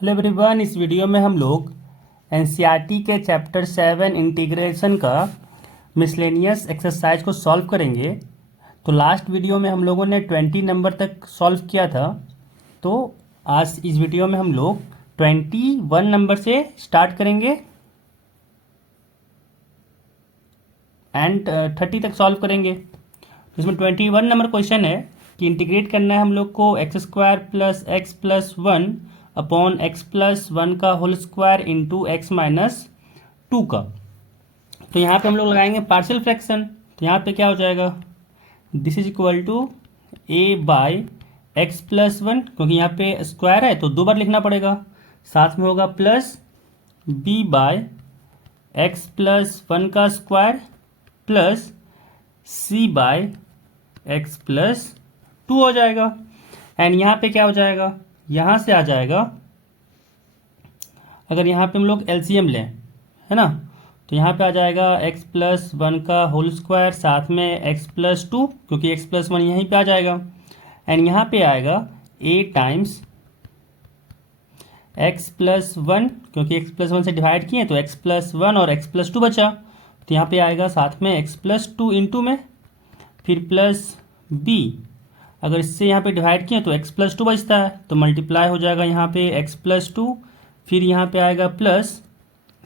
Hello everyone, इस video में हम लोग एनसीईआरटी के चैप्टर 7 इंटीग्रेशन का मिसलेनियस एक्सरसाइज को सॉल्व करेंगे। तो लास्ट वीडियो में हम लोगों ने 20 नंबर तक सॉल्व किया था। तो आज इस वीडियो में हम लोग 21 नंबर से स्टार्ट करेंगे एंड 30 तक सॉल्व करेंगे। इसमें 21 नंबर क्वेश्चन है कि इंटीग्रेट करना है हम लोग को x square plus x plus one upon x plus one का whole square into x minus two का। तो यहाँ पे हम लोग लगाएंगे पार्शियल फ्रैक्शन। तो यहाँ पे क्या हो जाएगा, this is equal to a by x plus one, क्योंकि यहाँ पे स्क्वायर है तो दो बार लिखना पड़ेगा। साथ में होगा plus b by x plus one का square plus c by x plus two हो जाएगा। एंड यहाँ पे क्या हो जाएगा, यहाँ से आ जाएगा, अगर यहाँ पे हम लोग एलसीएम लें, है ना, तो यहाँ पे आ जाएगा एक्स प्लस वन का होल स्क्वायर साथ में एक्स प्लस टू, क्योंकि एक्स प्लस वन यहीं पे आ जाएगा। एंड यहाँ पे आएगा ए टाइम्स एक्स प्लस वन, क्योंकि एक्स प्लस वन से डिवाइड किए तो एक्स प्लस वन और एक्स प्लस टू बचा। तो यहाँ पे आएगा साथ में एक्स प्लस टू इंटू में, फिर प्लस बी, अगर इससे यहाँ पे डिवाइड किए तो x प्लस टू बचता है तो मल्टीप्लाई हो जाएगा यहाँ पे x प्लस टू, फिर यहाँ पे आएगा प्लस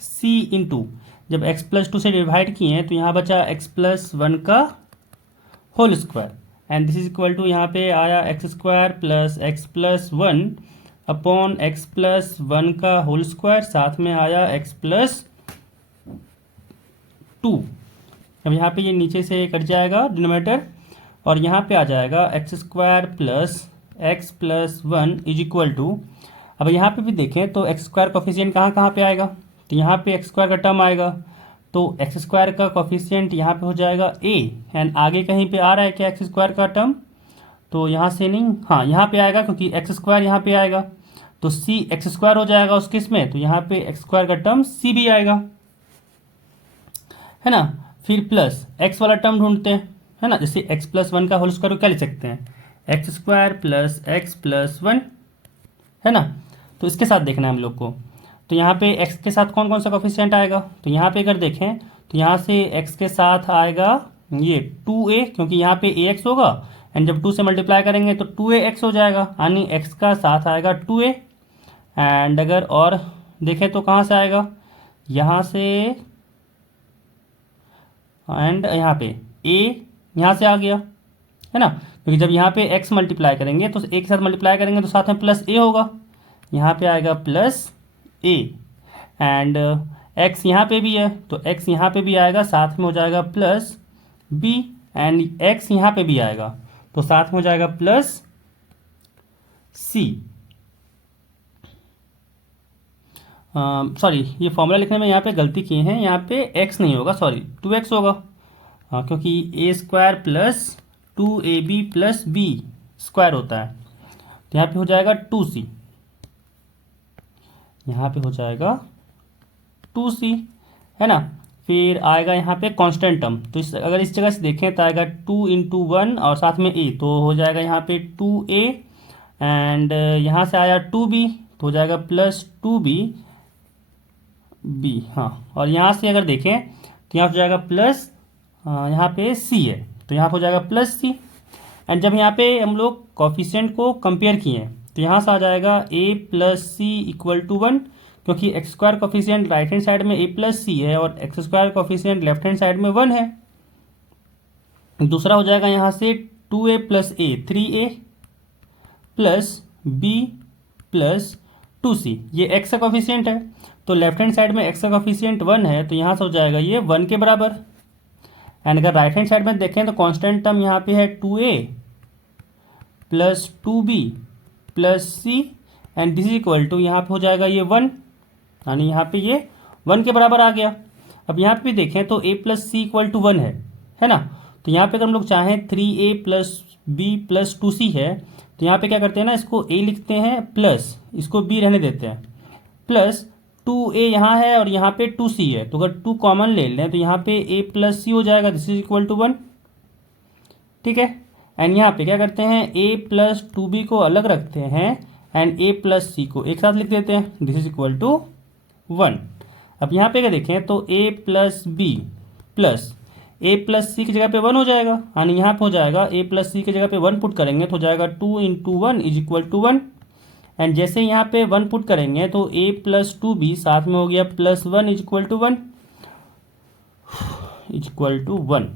c इंटू, जब x प्लस टू से डिवाइड किए हैं तो यहाँ बचा x प्लस वन का whole square. And this is equal to, यहाँ पे आया x square plus x plus one upon x plus one का होल स्क्वायर, साथ में आया x प्लस टू। अब यहाँ पे ये नीचे से कट जाएगा डिनोमिनेटर, और यहाँ पे आ जाएगा x square plus one is equal to, अब यहाँ पे भी देखें तो एक्स स्क्वायर कोफिशिएंट कहाँ कहाँ पे आएगा, तो यहाँ पे एक्स स्क्वायर का टर्म आएगा, तो एक्स स्क्वायर का कोफिशिएंट यहाँ पे हो जाएगा ए। एंड आगे कहीं पे आ रहा है क्या एक्स स्क्वायर का टर्म, तो यहाँ से नहीं, हाँ यहाँ पे आएगा, क्योंकि एक्स स्क्वायर यहाँ पे आएगा तो सी एक्स स्क्वायर हो जाएगा उस केस में, तो यहाँ पे एक्स स्क्वायर का टर्म सी भी आएगा, है ना। फिर प्लस एक्स वाला टर्म ढूंढते हैं, है ना, जैसे x प्लस वन का होल स्क्वायर को क्या लिख सकते हैं, x square plus x plus one, है ना। तो इसके साथ देखना है हम लोग को, तो यहाँ पे x के साथ कौन कौन सा कोफिशिएंट आएगा, तो यहाँ पे अगर देखें तो यहाँ से x के साथ आएगा ये 2a, क्योंकि यहाँ पे ax होगा एंड जब 2 से मल्टीप्लाई करेंगे तो 2ax हो जाएगा, यानी x का साथ आएगा 2a। एंड अगर और देखें तो कहाँ से आएगा, यहाँ से, एंड यहाँ पे a यहाँ से आ गया, है ना, क्योंकि जब यहाँ पे x मल्टीप्लाई करेंगे तो एक साथ मल्टीप्लाई करेंगे तो साथ में प्लस a होगा, यहाँ पे आएगा प्लस a। एंड x यहाँ पे भी है तो x यहाँ पे भी आएगा, साथ में हो जाएगा प्लस b। एंड x यहाँ पे भी आएगा तो साथ में हो जाएगा प्लस c। सॉरी, ये फॉर्मूला लिखने में यहाँ पे गलती किए हैं, यहाँ पे x नहीं होगा, सॉरी 2x होगा, हाँ, क्योंकि a square plus 2ab plus b square होता है, तो यहाँ पे हो जाएगा 2c, यहाँ पे हो जाएगा 2c, है ना। फिर आएगा यहाँ पे कांस्टेंट टर्म, तो अगर इस जगह से देखें तो आएगा 2 इंटू वन और साथ में a, तो हो जाएगा यहाँ पे 2a। एंड यहाँ से आया 2b तो हो जाएगा प्लस 2b, हाँ, और यहाँ से अगर देखें तो यहाँ हो जाएगा प्लस, यहाँ पे c है तो यहाँ पे हो जाएगा प्लस c। एंड जब यहाँ पे हम लोग कॉफिशिएंट को कंपेयर किए तो यहाँ से आ जाएगा a plus c equal to one, क्योंकि x square coefficient right hand side में a प्लस सी है और x square coefficient left hand side में वन है। दूसरा हो जाएगा यहाँ से 2a plus a 3a plus b plus 2c, ये x का कॉफिशिएंट है तो लेफ्ट हैंड साइड में x का कॉफिशिएंट वन है तो यहाँ से हो जाएगा ये वन के बराबर। एंड अगर राइट हैंड साइड में देखें तो कांस्टेंट टर्म यहाँ पे है 2a plus 2b plus c, and this is equal to, यहाँ पे हो जाएगा ये वन, यानी यहाँ पे ये वन के बराबर आ गया। अब यहाँ पे भी देखें तो a plus c equal to one है ना, तो यहाँ पे अगर हम लोग चाहें 3a plus b plus 2c है तो यहाँ पे क्या करते हैं ना, इसको a लिखते हैं प्लस इसको b रहने देते हैं, प्लस 2a यहाँ है और यहाँ पे 2c है, तो अगर 2 कॉमन ले लें तो यहाँ पे a प्लस सी हो जाएगा, this is equal to one, ठीक है। एंड यहाँ पे क्या करते हैं, a प्लस 2b को अलग रखते हैं एंड ए प्लस सी को एक साथ लिख देते हैं, दिस इज इक्वल टू 1। अब यहाँ पे अगर देखें तो ए प्लस बी प्लस ए प्लस सी की जगह पे 1 हो जाएगा, यानी यहाँ पे हो जाएगा ए प्लस सी की जगह पे 1 पुट करेंगे तो हो जाएगा 2 into 1 is equal to 1। And जैसे यहाँ पे 1 पुट करेंगे तो ए प्लस 2b साथ में हो गया plus 1 is equal to 1 is equal to 1।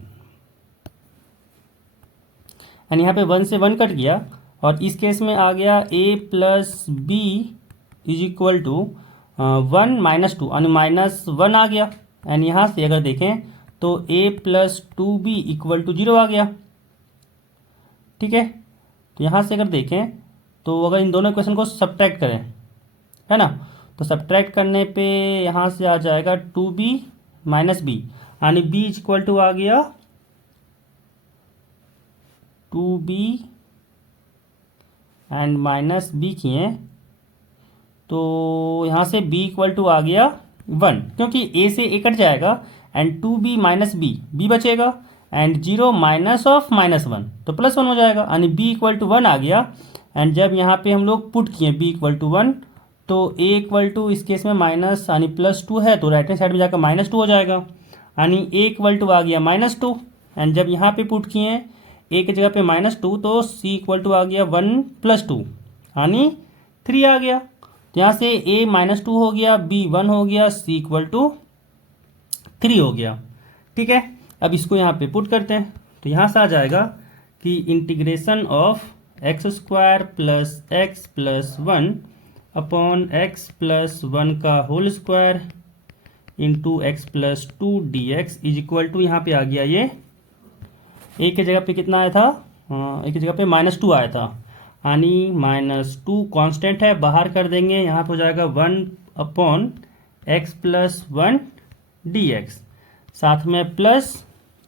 And यहाँ पे 1 से 1 कट गया और इस केस में आ गया a plus b is equal to 1 minus 2, यानी -1 आ गया। एंड यहाँ से अगर देखें तो a plus 2b equal to 0 आ गया। ठीक है, तो यहाँ से अगर देखें तो अगर इन दोनों इक्वेशन को सब्ट्रैक्ट करें, है ना, तो सब्ट्रैक्ट करने पे यहाँ से आ जाएगा 2b माइनस बी, यानी b इज इक्वल टू आ गया 2b एंड माइनस बी किए तो यहाँ से b इक्वल टू आ गया 1, क्योंकि a से a कट जाएगा एंड 2b माइनस बी बचेगा एंड 0 माइनस ऑफ -1 तो +1 हो जाएगा, यानी b इक्वल टू 1 आ गया। एंड जब यहाँ पे हम लोग पुट किए b इक्वल टू 1 तो a इक्वल टू इस केस में माइनस यानी +2 है तो राइट हैंड साइड में जाकर -2 हो जाएगा, यानी a इक्वल टू आ गया -2। एंड जब यहाँ पे पुट किए a की जगह पे -2 तो c इक्वल टू आ गया 1 + 2 यानी 3 आ गया। तो यहाँ से a -2 हो गया, b 1 हो गया, c इक्वल टू 3 हो गया। ठीक है, अब इसको यहाँ पे पुट करते हैं तो यहाँ से आ जाएगा कि integration of x² plus x plus 1 upon x plus 1 का whole square into x plus 2 dx is equal to यहाँ पे आ गया ये a की जगह पे कितना आया था, a की जगह पे -2 आया था, यानी -2 कांस्टेंट है, बाहर कर देंगे, यहाँ पे हो जाएगा 1 अपॉन x प्लस 1 dx, साथ में प्लस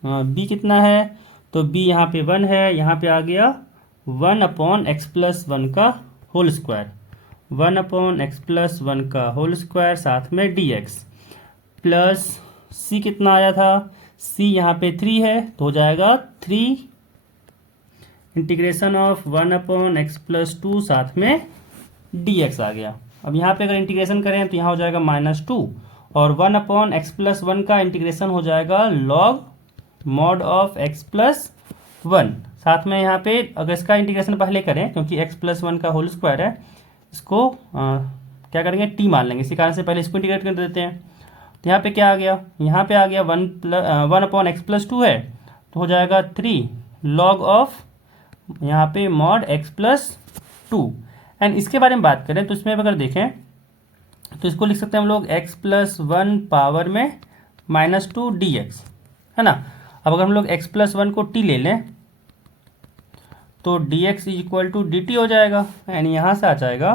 b कितना है तो b यहाँ पे 1 है, यहाँ पे आ गया 1 अपॉन x प्लस 1 का whole square, 1 upon x plus 1 का होल स्क्वायर साथ में dx प्लस c कितना आया था, c यहाँ पे 3 है तो हो जाएगा 3 integration of 1 upon x plus 2 साथ में dx आ गया। अब यहाँ पे अगर इंटीग्रेशन करें तो यहाँ हो जाएगा -2 और 1 अपॉन x प्लस 1 का इंटीग्रेशन हो जाएगा log mod of x plus 1, साथ में यहाँ पे अगर इसका इंटीग्रेशन पहले करें क्योंकि x प्लस 1 का होल स्क्वायर है, इसको क्या करेंगे t मान लेंगे, इसी कारण से पहले इसको इंटीग्रेट कर देते हैं। तो यहाँ पे क्या आ गया, यहाँ पे आ गया 1 अपॉन x प्लस 2 है तो हो जाएगा 3 लॉग ऑफ यहाँ पे मॉड x प्लस 2। एंड इसके बारे में बात करें तो इसमें अगर देखें तो इसको लिख सकते हैं हम लोग x प्लस 1 पावर में -2 dx, है ना। अब अगर हम लोग x प्लस 1 को t ले लें तो dx is equal to dt हो जाएगा, यानी यहाँ से आ जाएगा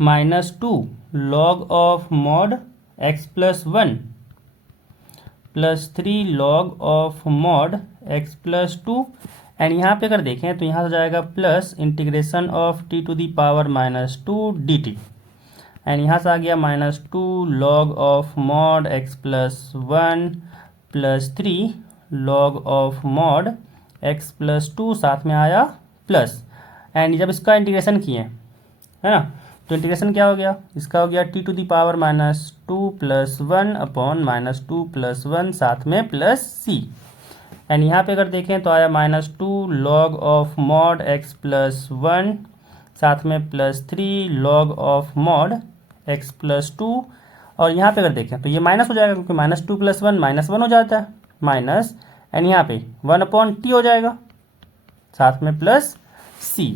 -2 log of mod x plus 1 plus 3 log of mod x plus 2। And यहाँ पे अगर देखें तो यहाँ से जाएगा plus integration of t to the power -2 dt, and यहाँ से आ गया -2 log of mod x plus 1 plus 3 log of mod x plus 2 साथ में आया प्लस। एंड जब इसका इंटीग्रेशन किए, है ना, तो इंटीग्रेशन क्या हो गया, इसका हो गया t to the power -2 plus 1 upon -2 plus 1 साथ में प्लस c। एंड यहाँ पे अगर देखें तो आया -2 log of mod x plus 1 साथ में plus 3 log of mod x plus 2, और यहाँ पे अगर देखें तो ये माइनस हो जाएगा क्योंकि -2 प्लस 1 -1 हो जाता है माइनस, एंड यहाँ पे 1 अपॉन t हो जाएगा साथ में प्लस c।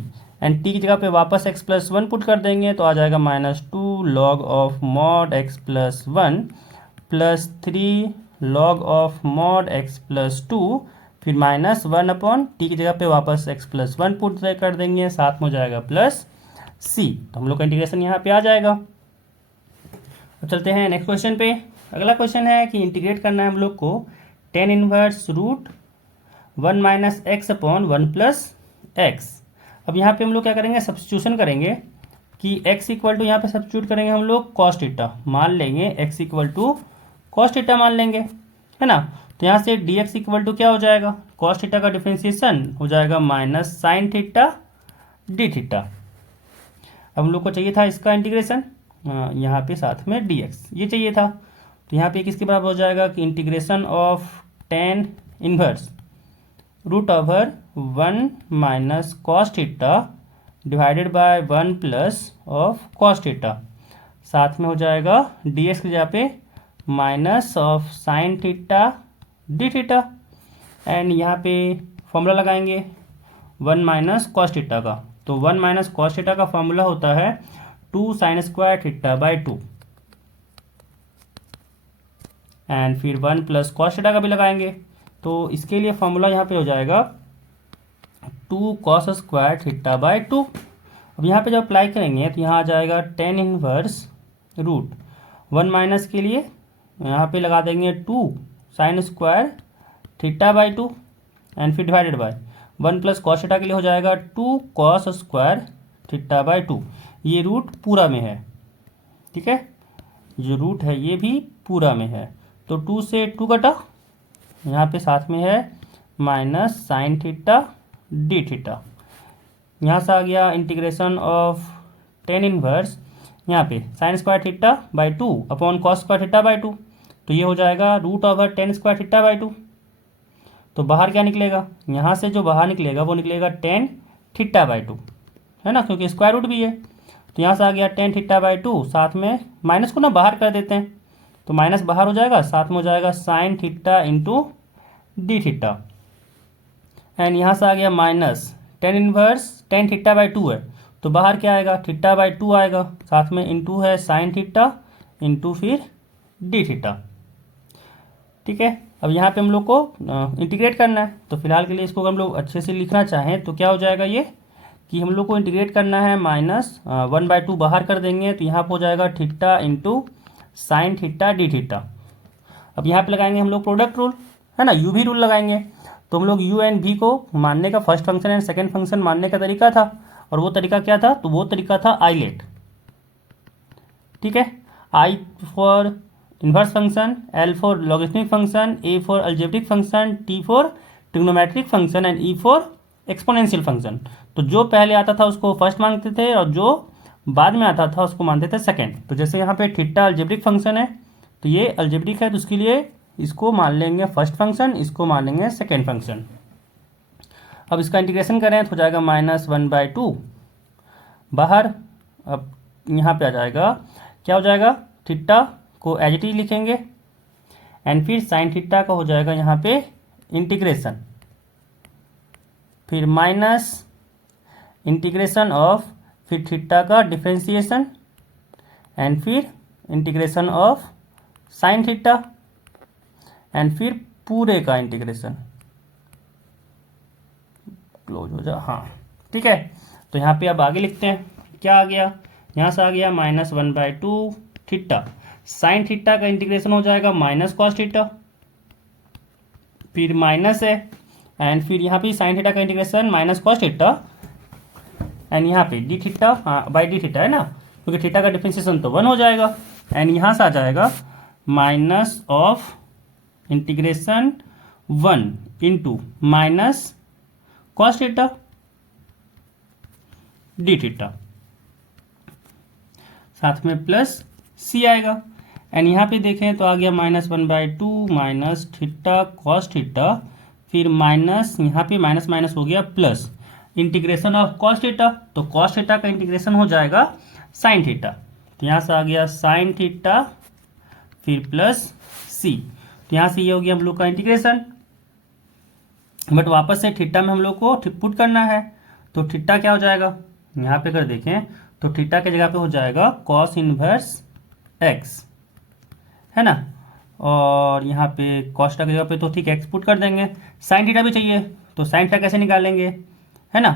एंड t की जगह पे वापस x प्लस 1 पुट कर देंगे तो आ जाएगा -2 log of mod x plus 1 plus 3 log of mod x plus 2, फिर -1 अपॉन t की जगह पे वापस x प्लस 1 पुट कर देंगे, साथ में हो जाएगा प्लस c। तो हम लोग का इंटीग्रेशन यहाँ पे आ जाएगा। अब चलते हैं नेक्स्ट क्वेश्चन पे। अगला क्वेश्चन है कि इंटीग्रेट करना है हम लोग को tan inverse root 1 minus x upon 1 plus x. अब यहाँ पे हम लोग क्या करेंगे, सब्स्टिट्यूशन करेंगे कि x इक्वल टू यहाँ पे सब्स्टिट्यूट करेंगे हम लोग कॉस थीटा, मान लेंगे x equal to cos theta मान लेंगे, है ना। तो यहाँ से dx इक्वल टू क्या हो जाएगा, कॉस थीटा का डिफ्रेंसिएशन हो जाएगा minus sign theta d theta, हम लोग को चाहिए था इसका इंटीग्रेशन, यहाँ पे साथ में dx ये चाहिए था। तो यहाँ पे किसके बराबर हो जाएगा कि integration of tan inverse root over 1 minus cos theta divided by 1 plus of cos theta, साथ में हो जाएगा dx की जगह पे minus of sine theta d theta, and यहाँ पे फॉर्मूला लगाएंगे 1 माइनस कॉस थीटा का। तो 1 माइनस कॉस थीटा का फॉर्मूला होता है 2 sine square theta by 2, and फिर 1 प्लस कॉस थीटा का भी लगाएंगे। तो इसके लिए फॉर्मूला यहाँ पे हो जाएगा 2 कॉस स्क्वायर थीटा बाई 2। अब यहाँ पे जब अप्लाई करेंगे तो यहाँ आ जाएगा tan इनवर्स रूट 1 माइनस के लिए यहाँ पे लगा देंगे 2 sine square theta by 2, and फिर divided by 1 plus cos theta के लिए हो जाएगा 2 कॉस स्क्वायर थीटा बाई 2। ये रूट पूरा में है, ठीक है, जो रूट है ये भी पूरा में है। तो 2 से 2 कटा, यहाँ पे साथ में है minus sign theta d theta. यहाँ से आ गया इंटीग्रेशन ऑफ tan इनवर्स यहाँ पे sine square theta by 2 upon cos square theta by 2, तो ये हो जाएगा root over tan square theta by 2। तो बाहर क्या निकलेगा, यहाँ से जो बाहर निकलेगा वो निकलेगा tan थीटा बाई 2, है ना, क्योंकि स्क्वायर रूट भी है। तो यहाँ से आ गया tan थीटा बाई 2, साथ में माइनस को ना बाहर कर देते हैं, तो माइनस बाहर हो जाएगा, साथ में हो जाएगा sine theta into D theta, and यहाँ से आ गया minus tan inverse tan theta by 2 है, तो बाहर क्या आएगा थीटा बाई 2 आएगा, साथ में इंटू है साइन थीटा इंटू फिर डी थीटा, ठीक है। अब यहाँ पे हम लोग को इंटीग्रेट करना है, तो फिलहाल के लिए इसको हम लोग अच्छे से लिखना चाहें तो क्या हो जाएगा ये कि हम लोग को इंटीग्रेट करना है, माइनस 1/2 बाहर कर देंगे, तो यहाँ पर हो जाएगा theta into sine theta d theta. अब यहाँ पे लगाएंगे हम लोग प्रोडक्ट रूल, है ना, यू भी रूल लगाएंगे। तो हम लोग यू एंड भी को मानने का first function and second function मानने का तरीका था, और वो तरीका क्या था, तो वो तरीका था आईलेट, ठीक है, I for inverse function, L for logarithmic function, A for algebraic function, T for trigonometric function, and E for exponential function. तो जो पहले आता था उसको फर्स्ट मानते थे, और जो बाद में आता था उसको मानते थे सेकेंड। तो जैसे यहाँ पे थीटा अलजेब्रिक फंक्शन है, तो ये अलजेब्रिक है, तो उसके लिए इसको मान लेंगे फर्स्ट फंक्शन, इसको मान लेंगे सेकेंड फंक्शन। अब इसका इंटीग्रेशन करें तो हो जाएगा -1/2 बाहर। अब यहाँ पे आ जाएगा, क्या हो जाएगा, थीटा को एज इट इज लिखेंगे, एंड फिर साइन थीटा का हो जाएगा यहाँ पे इंटीग्रेशन, फिर माइनस इंटीग्रेशन ऑफ फिर थीटा का डिफ्रेंसिएशन, एंड फिर integration of sine theta, and फिर पूरे का इंटीग्रेशन, क्लोज हो जाए, हाँ ठीक है। तो यहाँ पे अब आगे लिखते हैं, क्या आ गया, यहाँ से आ गया -1/2 थीटा, साइन थीटा का इंटीग्रेशन हो जाएगा माइनस कॉस थीटा, फिर माइनस है, एंड फिर यहाँ पे साइन थीटा का integration minus cos theta, and यहाँ पे डी थीटा, हाँ बाई डी थीटा है ना, क्योंकि थीटा का डिफ्रेंसिएशन तो 1 हो जाएगा, एंड यहाँ से आ जाएगा minus of integration 1 into minus cos theta d theta, साथ में प्लस सी आएगा, एंड यहाँ पे देखें तो आ गया -1/2 माइनस थीटा कॉस थीटा, फिर माइनस यहाँ पे माइनस माइनस हो गया plus integration of cos theta, तो कॉस थीटा का इंटीग्रेशन हो जाएगा साइन थीटा, तो यहाँ से आ गया साइन थीटा फिर प्लस सी, तो यहाँ से ये हो गया हम लोग का इंटीग्रेशन। बट वापस से थीटा में हम लोग को पुट करना है, तो थीटा क्या हो जाएगा, यहाँ पे अगर देखें तो थीटा के जगह पे हो जाएगा कॉस इनवर्स एक्स, है ना, और यहाँ पे कॉस थीटा की जगह पे तो ठीक एक्स पुट कर देंगे। साइन थीटा भी चाहिए, तो साइन थीटा कैसे निकालेंगे, है ना,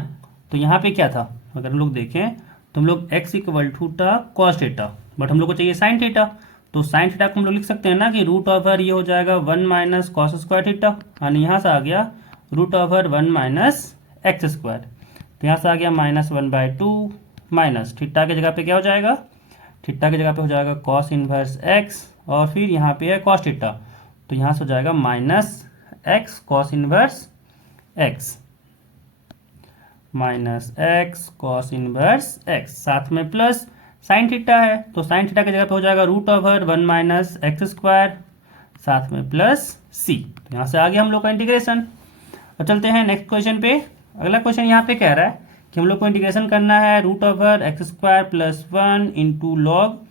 तो यहाँ पे क्या था, अगर हम लोग देखें तो हम लोग x = कॉस थीटा, बट हम लोग को चाहिए साइन थीटा, तो साइन थीटा को हम लोग लिख सकते हैं ना कि रूट ओवर ये हो जाएगा 1 माइनस कॉस स्क्वायर थीटा, और यहाँ से आ गया root over 1 minus x square, तो यहाँ से आ गया -1/2 माइनस थीटा के जगह पे क्या हो जाएगा, थीटा की जगह पे हो जाएगा कॉस इनवर्स एक्स, और फिर यहाँ पे है कॉस थीटा, तो यहाँ से हो जाएगा -x cos inverse x. Minus x cos inverse x, साथ में प्लस साइन थीटा है तो साइन थीटा की जगह पे हो जाएगा root over 1 minus x square, साथ में प्लस सी। तो यहाँ से आ गया हम लोग का इंटीग्रेशन। अब चलते हैं नेक्स्ट क्वेश्चन पे। अगला क्वेश्चन यहाँ पे कह रहा है कि हम लोग को इंटीग्रेशन करना है root over x square plus 1 into log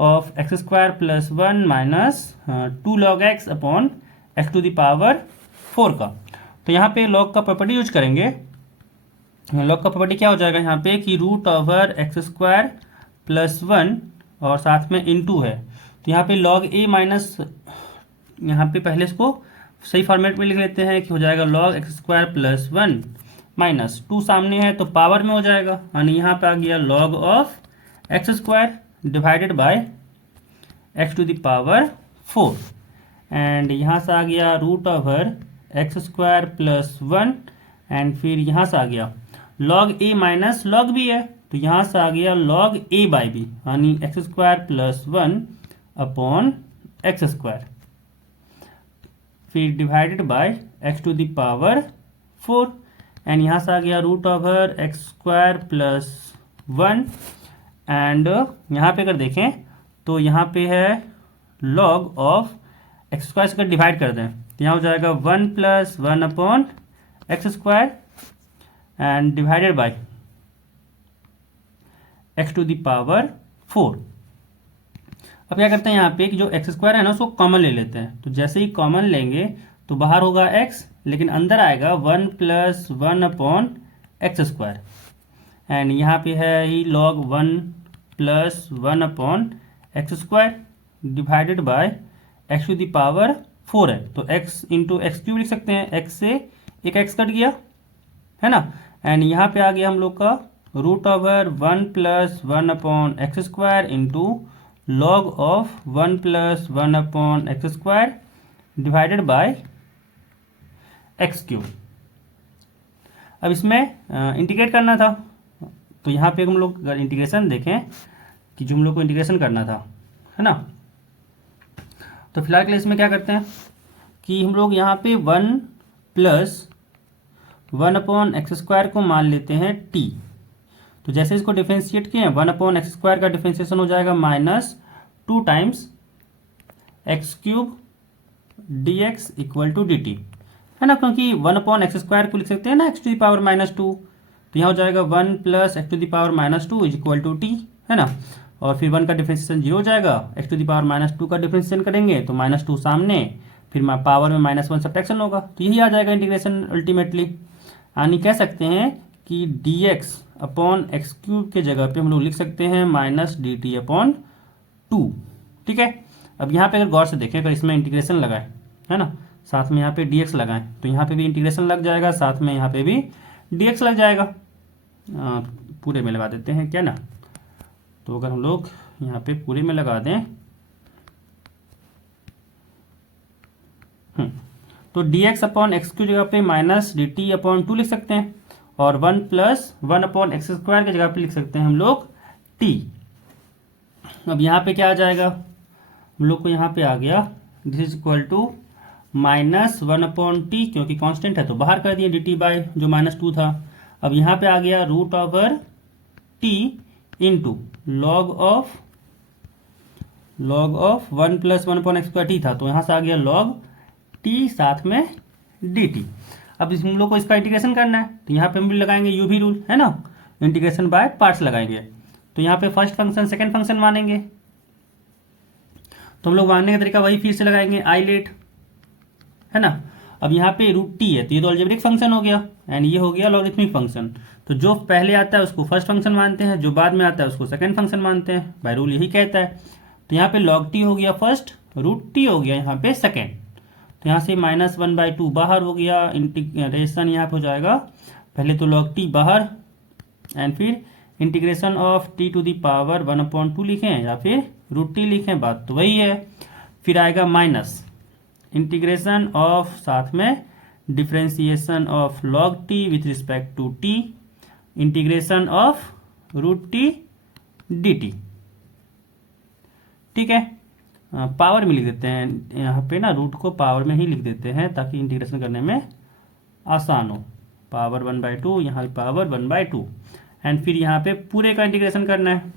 of x square plus 1 minus 2 log x upon x to the power 4 का। तो यहाँ पे लॉग का प्रॉपर्टी यूज करेंगे। लॉग का प्रॉपर्टी क्या हो जाएगा यहाँ पे कि root over x square plus 1 और साथ में इंटू है, तो यहाँ पे लॉग ए माइनस, यहाँ पे पहले इसको सही फॉर्मेट में लिख लेते हैं कि हो जाएगा log x square plus 1 minus 2 सामने है तो पावर में हो जाएगा, यानी यहाँ पे आ गया log of x square divided by x to the power 4 and यहाँ से आ गया root over x square plus 1 and फिर यहाँ से आ गया log a minus log b है, तो यहाँ से आ गया लॉग ए बाई बी, यानी x square plus 1 upon x square, फिर divided by x to the power 4 and यहाँ से आ गया root over x square plus 1 and यहाँ पे अगर देखें तो यहाँ पे है लॉग ऑफ एक्स स्क्वायर से अगर डिवाइड कर दें तो यहाँ हो जाएगा 1 plus 1 upon x square and divided by x to the power 4। अब क्या करते हैं यहाँ पे कि जो एक्स स्क्वायर है ना उसको कॉमन ले लेते हैं, तो जैसे ही कॉमन लेंगे तो बाहर होगा एक्स लेकिन अंदर आएगा 1 plus 1 upon x square and यहाँ पे है ही log 1 plus 1 upon x square divided by x to the power 4 है, तो एक्स इंटू एक्स क्यूब लिख सकते हैं, एक्स से एक एक्स कट गया है ना, एंड यहाँ पे आ गया हम लोग का root over 1 plus 1 upon x square into log of 1 plus 1 upon x square divided by x cube. अब इसमें इंटीग्रेट करना था, तो यहाँ पे हम लोग अगर इंटीग्रेशन देखें कि जो हम लोग को इंटीग्रेशन करना था है ना, तो फिलहाल के लिए इसमें क्या करते हैं कि हम लोग यहाँ पे 1 प्लस 1 अपॉन एक्स स्क्वायर को मान लेते हैं t, तो जैसे इसको डिफ्रेंशिएट किए 1 अपॉन एक्स स्क्वायर का डिफ्रेंशिएशन हो जाएगा minus 2 times x cube d x equal to d t है ना, क्योंकि 1 अपॉन एक्स स्क्वायर को लिख सकते हैं ना x to the power minus 2, तो यहाँ हो जाएगा 1 plus x to the power minus 2 is equal to t है ना, और फिर 1 का डिफ्रेंशिएशन 0 हो जाएगा, x to the power minus 2 का डिफ्रेंशिएशन करेंगे तो माइनस 2 सामने, फिर पावर में माइनस 1 सब्ट्रैक्शन होगा, तो यही आ जाएगा इंटीग्रेशन अल्टीमेटली। यानी कह सकते हैं कि D x upon x cube के जगह पे हम लोग लिख सकते हैं माइनस डी टी अपॉन 2। ठीक है, अब यहाँ पे अगर गौर से देखें अगर इसमें इंटीग्रेशन लगाए है ना, साथ में यहाँ पे डी एक्स लगाएं तो यहाँ पे भी इंटीग्रेशन लग जाएगा, साथ में यहाँ पे भी डी एक्स लग जाएगा। पूरे में लगा देते हैं क्या ना, तो अगर हम लोग यहाँ पे पूरे में लगा दें तो डी एक्स अपॉन एक्स की जगह पे माइनस डी टी अपॉन 2 लिख सकते हैं, और 1 प्लस 1 अपॉन एक्स स्क्वायर की जगह पे लिख सकते हैं हम लोग टी। अब यहाँ पे क्या आ जाएगा, हम लोग को यहाँ पे आ गया this is equal to minus 1 upon t, क्योंकि कांस्टेंट है तो बाहर कर दिए डी टी बाई जो माइनस 2 था। अब यहाँ पे आ गया root over t into log of 1 plus 1 upon x square t था, तो यहाँ से आ गया लॉग टी साथ में डी टी। अब इस हम लोग को इसका इंटीग्रेशन करना है, तो यहाँ पे हम भी लगाएंगे यू भी रूल है ना, इंटीग्रेशन बाय पार्ट्स लगाएंगे, तो यहाँ पे फर्स्ट फंक्शन सेकंड फंक्शन मानेंगे, तो हम लोग मानने का तरीका वही फिर से लगाएंगे आई लेट है ना। अब यहाँ पे रूट टी है तो ये तो अलजेब्रिक फंक्शन हो गया एंड ये हो गया लॉगरिथमिक फंक्शन, तो जो पहले आता है उसको फर्स्ट फंक्शन मानते हैं, जो बाद में आता है उसको सेकंड फंक्शन मानते हैं, बाय रूल यही कहता है। तो यहाँ पे लॉग टी हो गया फर्स्ट, रूट टी हो गया यहाँ पे सेकेंड, तो यहाँ से माइनस 1/2 बाहर हो गया, इंटीग्रेशन यहाँ पे हो जाएगा पहले तो लॉग टी बाहर एंड फिर integration of t to the power 1/2 लिखें या फिर रूट टी लिखें, बात तो वही है। फिर आएगा माइनस इंटीग्रेशन ऑफ साथ में differentiation of log t with respect to t, integration of root t d t. ठीक है, पावर में लिख देते हैं यहाँ पे ना, रूट को पावर में ही लिख देते हैं ताकि इंटीग्रेशन करने में आसान हो। पावर 1/2, यहाँ पे पावर 1/2, एंड फिर यहाँ पे पूरे का इंटीग्रेशन करना है।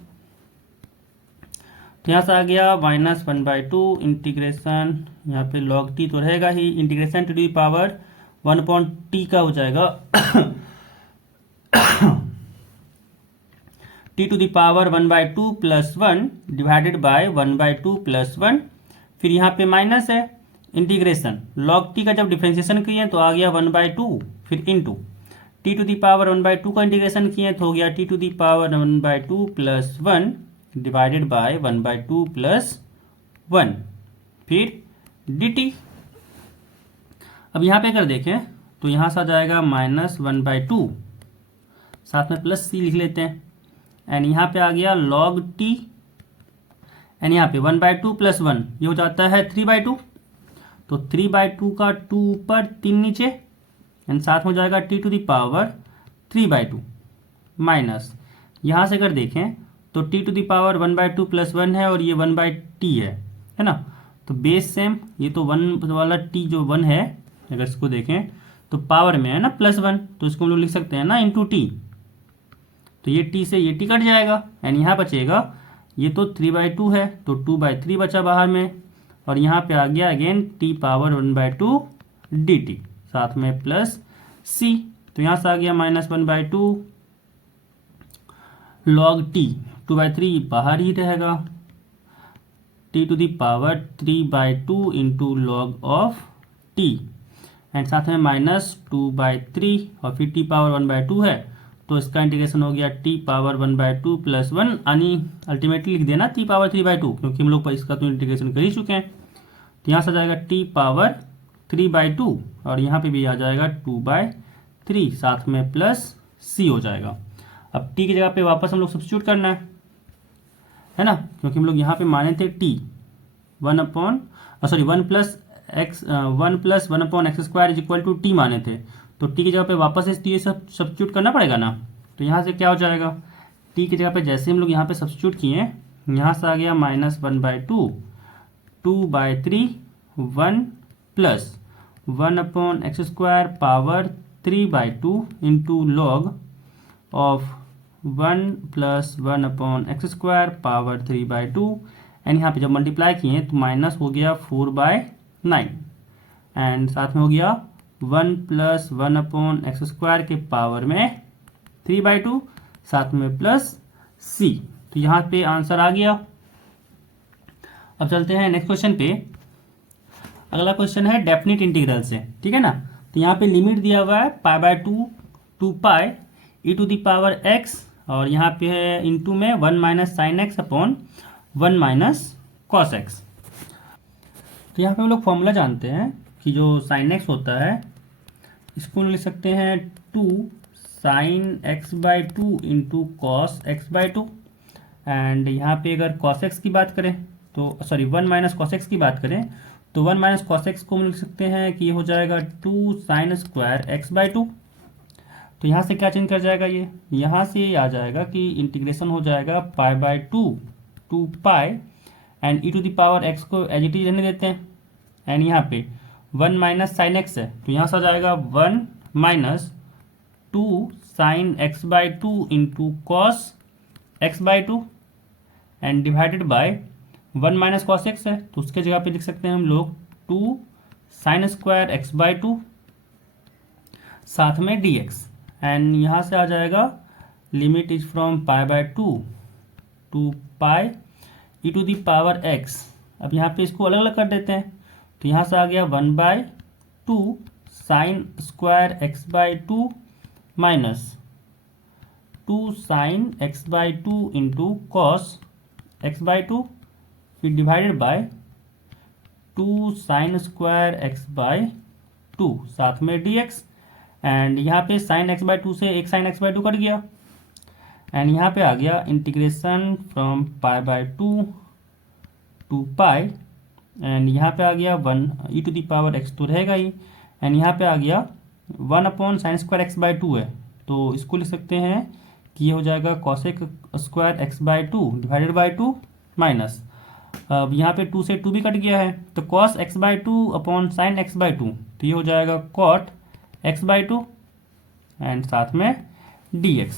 तो यहाँ से आ गया -1/2 इंटीग्रेशन, यहाँ पे log t तो रहेगा ही, integration to the power 1/t का हो जाएगा t to the power 1/2 + 1 divided by 1/2 + 1, फिर यहाँ पे माइनस है, इंटीग्रेशन log t का जब डिफ्रेंशिएशन किए तो आ गया 1/2, फिर into t to the power 1/2 का इंटीग्रेशन किए तो हो गया t to the power 1/2 + 1 divided by 1/2 + 1, फिर dt। अब यहाँ पे अगर देखें तो यहाँ से आ जाएगा -1/2, साथ में प्लस c लिख लेते हैं, एंड यहाँ पे आ गया log t, एंड यहाँ पे 1/2 + 1 ये हो जाता है 3/2, तो 3/2 का 2 ऊपर 3 नीचे, एंड साथ में हो जाएगा t to the power 3/2 minus, यहाँ से अगर देखें तो t टू दी पावर 1/2 + 1 है और ये 1/t है ना, तो बेस सेम, ये तो 1 वाला t जो 1 है, अगर इसको देखें तो पावर में है ना +1, तो इसको हम लोग लिख सकते हैं ना इंटू टी, तो ये t से ये t कट जाएगा, एंड यहाँ बचेगा, ये तो 3/2 है तो 2/3 बचा बाहर में, और यहाँ पे आ गया अगेन t पावर 1/2 dt, साथ में प्लस c, तो यहाँ से आ गया -1/2 log t, 2/3 बाहर ही रहेगा, t to the power 3/2 into log of t, and साथ में -2/3, और फिर t पावर 1/2 है तो इसका इंटीग्रेशन हो गया t पावर 1/2 + 1, यानी अल्टीमेटली लिख देना t पावर 3/2, क्योंकि हम लोग इसका तो इंटीग्रेशन कर ही चुके हैं। तो यहाँ से आ जाएगा t पावर 3/2, और यहाँ पे भी आ जाएगा 2/3, साथ में प्लस c हो जाएगा। अब t की जगह पे वापस हम लोग सब्स्टिट्यूट करना है ना, क्योंकि हम लोग यहाँ पे माने थे t 1 + 1/x² = t माने थे, तो t की जगह पे वापस इस ये सब सब्स्टिट्यूट करना पड़ेगा ना, तो यहाँ से क्या हो जाएगा, t की जगह पे जैसे हम लोग यहाँ पे सब्स्टिट्यूट किए, यहाँ से आ गया -1/2, 2/3, 1 + 1/x² power 3/2 into log of 1 + 1/x² power 3/2, and यहाँ पे जब मल्टीप्लाई किए तो माइनस हो गया 4/9, एंड साथ में हो गया 1 + 1/x² के पावर में 3/2, साथ में प्लस c, तो यहाँ पे आंसर आ गया। अब चलते हैं नेक्स्ट क्वेश्चन पे। अगला क्वेश्चन है डेफिनिट इंटीग्रल से, ठीक है ना, तो यहाँ पे लिमिट दिया हुआ है π/2 to pi e to the power x, और यहाँ पे है इंटू में 1 - sin x upon 1 - cos x। तो यहाँ पे हम लोग फॉर्मूला जानते हैं कि जो sin x होता है इसको लिख सकते हैं 2 sin x/2 into cos x/2, and यहाँ पे अगर cos x की बात करें तो 1 - cos x की बात करें तो 1 - cos x को हम लिख सकते हैं कि ये हो जाएगा 2 sin² x/2। तो यहाँ से क्या चेंज कर जाएगा, ये यहाँ से आ जाएगा कि इंटीग्रेशन हो जाएगा π/2 to pi, and e to the power x को एज इट इज रहने देते हैं, एंड यहाँ पे 1 - sin x है तो यहाँ से आ जाएगा 1 - 2 sin x/2 into cos x/2, and divided by 1 - cos x है तो उसके जगह पे लिख सकते हैं हम लोग 2 sin² x/2, साथ में dx, एंड यहाँ से आ जाएगा limit is from π/2 to pi e to the power x। अब यहाँ पे इसको अलग अलग कर देते हैं, तो यहाँ से आ गया 1/2 sin² x/2 minus 2 sin x/2 into cos x/2, फिर डिवाइडेड बाय 2 sin² x/2, साथ में dx, एंड यहाँ पे sin x/2 से एक sin x/2 कट गया, एंड यहाँ पे आ गया integration from π/2 to pi, and यहाँ पे आ गया 1 e to the power x तो रहेगा ही, एंड यहाँ पे आ गया 1/sin² x/2 है तो इसको लिख सकते हैं कि ये हो जाएगा cos² x/2 divided by 2 minus, अब यहाँ पे 2 से 2 भी कट गया है तो cos x/2 upon sin x/2, तो ये हो जाएगा cot x/2, एंड साथ में dx।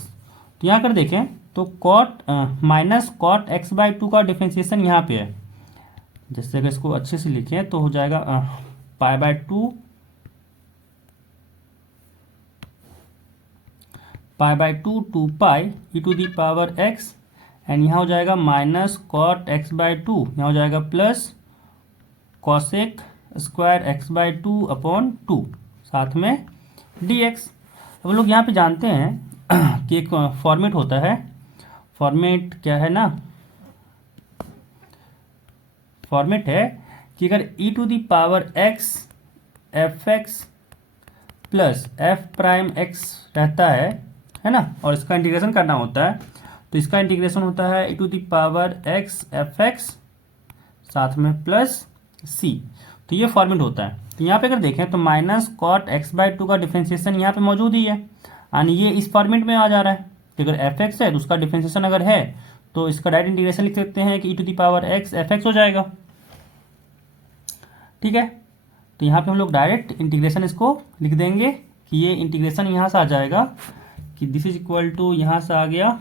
तो यहाँ कर देखें तो cot minus cot x by two का डिफ्रेंसिएशन यहाँ पे है। जैसे अगर इसको अच्छे से लिखें तो हो जाएगा pi by two to pi e to the power x, and यहाँ हो जाएगा minus cot x by two, यहाँ हो जाएगा plus cosec square x by two upon two, साथ में dx। अब लोग यहाँ पे जानते हैं कि एक फॉर्मेट होता है, फॉर्मेट क्या है ना, फॉर्मेट है कि अगर e to the power x f x plus f prime x रहता है ना, और इसका इंटीग्रेशन करना होता है, तो इसका इंटीग्रेशन होता है e to the power x f x साथ में प्लस सी। तो ये फॉर्मेट होता है। तो यहाँ पे अगर देखें तो minus cot x by two का डिफ्रेंसिएशन यहाँ पे मौजूद ही है, यानी ये इस फॉर्मेट में आ जा रहा है। तो अगर एफ एक्स है तो उसका डिफ्रेंसिएशन अगर है तो इसका डायरेक्ट इंटीग्रेशन लिख सकते हैं कि e to the power x f x हो जाएगा। ठीक है, तो यहाँ पे हम लोग डायरेक्ट इंटीग्रेशन इसको लिख देंगे कि ये इंटीग्रेशन यहाँ से आ जाएगा कि दिस इज इक्वल टू, यहाँ से आ गया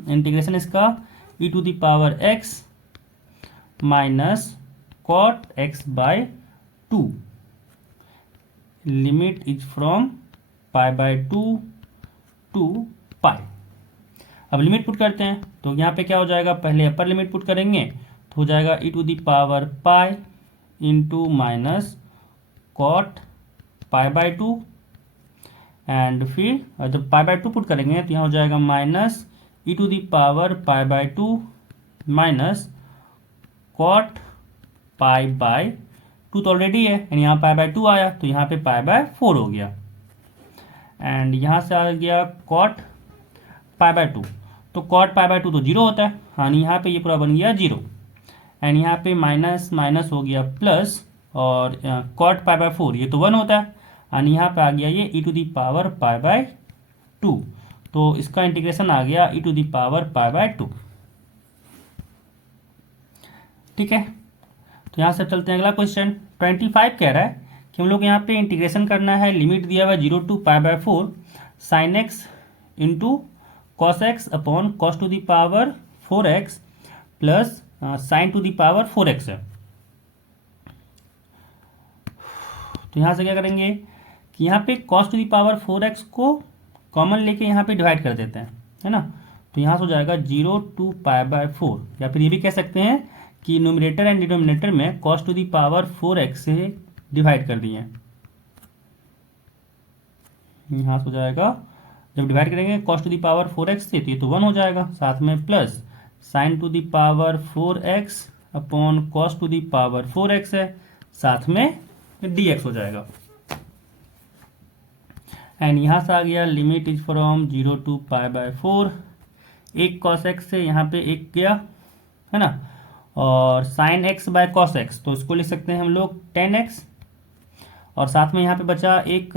इंटीग्रेशन इसका e to the power x minus cot x by two, limit is from pi by two to pi. अब लिमिट पुट करते हैं तो यहाँ पे क्या हो जाएगा, पहले अपर लिमिट पुट करेंगे तो हो जाएगा e to the power pi into minus cot pi by two, and फिर जब पाई बाय टू पुट करेंगे तो यहाँ हो जाएगा minus e to the power pi by two minus cot pi by two, तो ऑलरेडी है एंड यहाँ पाई बाय टू आया तो यहाँ पे पाई बाय फोर हो गया, एंड यहाँ से आ गया कॉट पाई बाय टू। तो कॉट पाई बाय टू तो जीरो होता है, यानी यहाँ पे ये पूरा बन गया जीरो, एंड यहाँ पे माइनस माइनस हो गया प्लस, और कॉट पाई बाय फोर ये तो वन होता है, यानी यहाँ पे आ गया ये e to the power pi by two. तो इसका इंटीग्रेशन आ गया e to the power pi by two. ठीक है, तो यहाँ से चलते हैं अगला क्वेश्चन 25 कह रहा है कि हम लोग यहाँ पे इंटीग्रेशन करना है, लिमिट दिया हुआ है 0 to pi by four sine x into cos x upon cos to the power four x plus sine to the power four x है। तो यहाँ से क्या करेंगे कि यहाँ पे cos to the power four x को कॉमन लेके यहाँ पे डिवाइड कर देते हैं, है ना। तो यहाँ से हो जाएगा 0 टू पाई बाय फोर, या फिर ये भी कह सकते हैं कि न्यूमरेटर एंड डिनोमिनेटर में cos to the power four x से डिवाइड कर दिए। यहाँ से हो जाएगा जब डिवाइड करेंगे cos to the power four x से तो ये तो वन हो जाएगा, साथ में plus sine to the power four x upon cos to the power four x है, साथ में dx हो जाएगा, एंड यहाँ से आ गया limit is from 0 to pi by four, एक कॉस एक्स से यहाँ पे एक गया, है ना, और sine x by cos x तो इसको लिख सकते हैं हम लोग टेन एक्स, और साथ में यहाँ पे बचा एक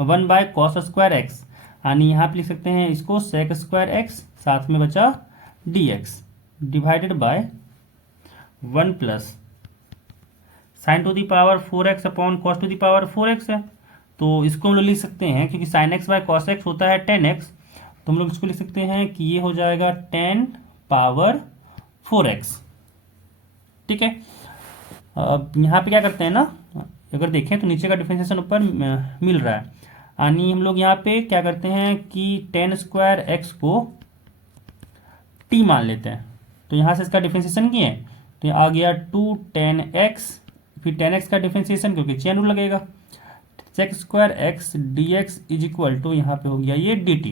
one by cos square x, यानी यहाँ पे लिख सकते हैं इसको सेक स्क्वायर एक्स, साथ में बचा dx divided by one plus sine to the power four x upon cos to the power four x है। तो इसको हम लोग लिख सकते हैं क्योंकि sine x by cos x होता है टेन एक्स, तो हम लोग इसको लिख सकते हैं कि ये हो जाएगा टेन पावर फोर एक्स। ठीक है, अब यहाँ पे क्या करते हैं ना, अगर देखें तो नीचे का डिफरेंशिएशन ऊपर मिल रहा है, यानी हम लोग यहाँ पे क्या करते हैं कि टेन स्क्वायर एक्स को टी मान लेते हैं। तो यहाँ से इसका डिफरेंशिएशन किए तो आ गया टू टेन एक्स, फिर टेन एक्स का डिफरेंशिएशन क्योंकि चेन रूल लगेगा, sec square x d x is equal to यहाँ पे हो गया ये डी टी,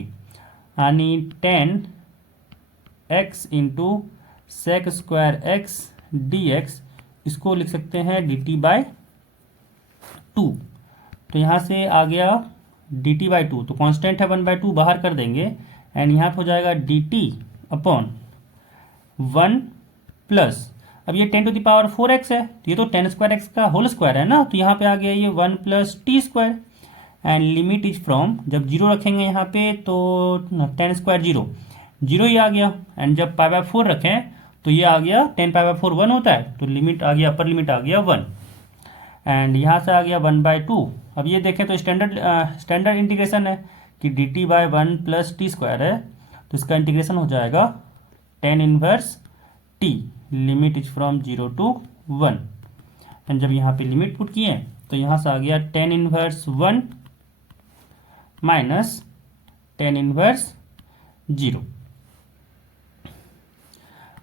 यानी tan x into sec square x d x, इसको लिख सकते हैं डी टी बाय टू। तो यहाँ से आ गया डी टी बाई टू, तो कांस्टेंट है वन बाई टू बाहर कर देंगे, एंड यहाँ पे हो जाएगा d t upon one plus, अब ये tan to the power four x है तो ये तो टेन स्क्वायर एक्स का होल स्क्वायर है ना, तो यहाँ पे आ गया ये one plus t square, and limit is from, जब जीरो रखेंगे यहाँ पे तो टेन स्क्वायर जीरो जीरो ही आ गया, एंड जब पाई बाय फोर रखें तो ये आ गया ten pi by four one होता है, तो लिमिट आ गया, अपर लिमिट आ गया वन, एंड यहाँ से आ गया वन बाय टू। अब ये देखें तो स्टैंडर्ड इंटीग्रेशन है कि D T bye one plus t square है, तो इसका इंटीग्रेशन हो जाएगा ten inverse T, limit is from 0 to 1। And जब यहाँ पे लिमिट पुट किए तो यहाँ से आ गया tan inverse 1 minus tan inverse 0।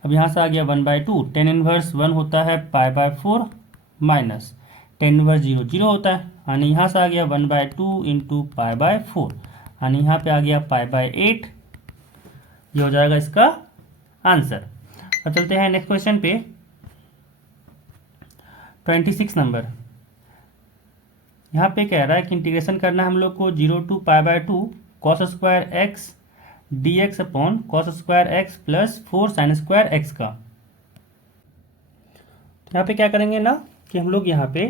अब यहाँ से आ गया 1/2, टेन इनवर्स 1 होता है π/4 माइनस टेन इनवर्स 0 0 होता है, यानी यहाँ से आ गया 1/2 इंटू π/4, यानी यहाँ पे आ गया π/8। ये हो जाएगा इसका आंसर। अब चलते हैं नेक्स्ट क्वेश्चन पे, 26 नंबर। यहाँ पे कह रहा है कि इंटीग्रेशन करना है हम लोग को 0 to π/2 cos square x d x upon cos square x plus 4 sign square x का। तो यहाँ पे क्या करेंगे ना कि हम लोग यहाँ पे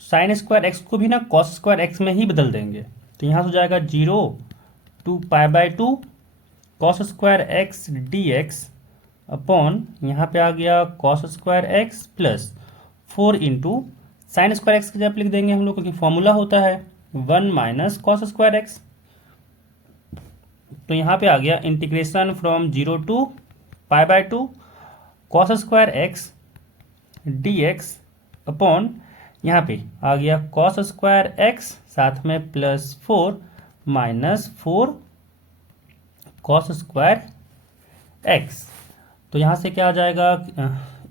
साइन स्क्वायर एक्स को भी ना कॉस स्क्वायर एक्स में ही बदल देंगे। तो यहाँ से हो जाएगा 0 to π/2 cos square x d x upon यहाँ पे आ गया cos square x plus 4 into sine square x की जगह लिख देंगे हम लोग, क्योंकि फॉर्मूला होता है 1 माइनस कॉस स्क्वायर एक्स। तो यहाँ पे आ गया integration from 0 to π/2 cos square x d x upon यहाँ पे आ गया कॉस स्क्वायर एक्स साथ में plus 4 minus 4 cos square x. तो यहाँ से क्या आ जाएगा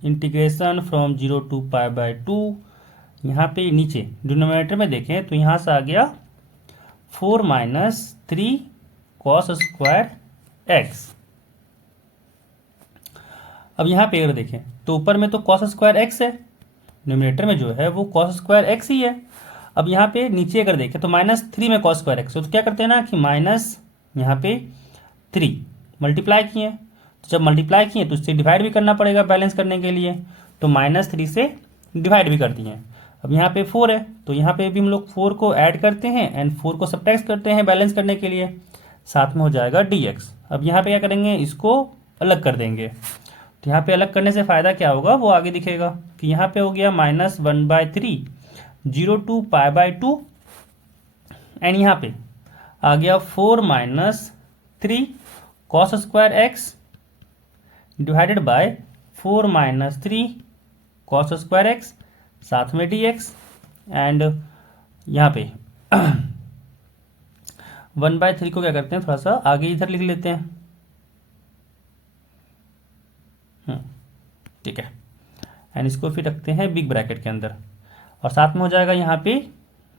इंटीग्रेशन फ्रॉम 0 to π/2, यहाँ पे नीचे डिनोमिनेटर में देखें तो यहाँ से आ गया 4 माइनस 3 कॉस स्क्वायर एक्स। अब यहाँ पे अगर देखें तो ऊपर में तो कॉस स्क्वायर एक्स है, डिनोमिनेटर में जो है वो कॉस स्क्वायर एक्स ही है। अब यहाँ पे नीचे अगर देखें तो -3 में कॉस स्क्वायर एक्स है, तो क्या करते हैं ना कि माइनस यहाँ पे 3 मल्टीप्लाई किए, तो जब मल्टीप्लाई किए तो इससे डिवाइड भी करना पड़ेगा बैलेंस करने के लिए, तो -3 से डिवाइड भी कर दिए। अब यहाँ पे 4 है, तो यहाँ पे भी हम लोग 4 को ऐड करते हैं एंड 4 को सब्ट्रैक्ट करते हैं बैलेंस करने के लिए, साथ में हो जाएगा dx। अब यहाँ पे क्या करेंगे, इसको अलग कर देंगे। तो यहाँ पे अलग करने से फ़ायदा क्या होगा वो आगे दिखेगा कि यहाँ पे हो गया -1/3 0 to π/2 एंड यहाँ पे आ गया 4 minus 3 cos square x divided bye 4 minus 3 cos square x साथ में dx। एंड यहाँ पे 1/3 को क्या करते हैं, थोड़ा सा आगे इधर लिख लेते हैं, ठीक है, एंड इसको फिर रखते हैं बिग ब्रैकेट के अंदर, और साथ में हो जाएगा यहाँ पे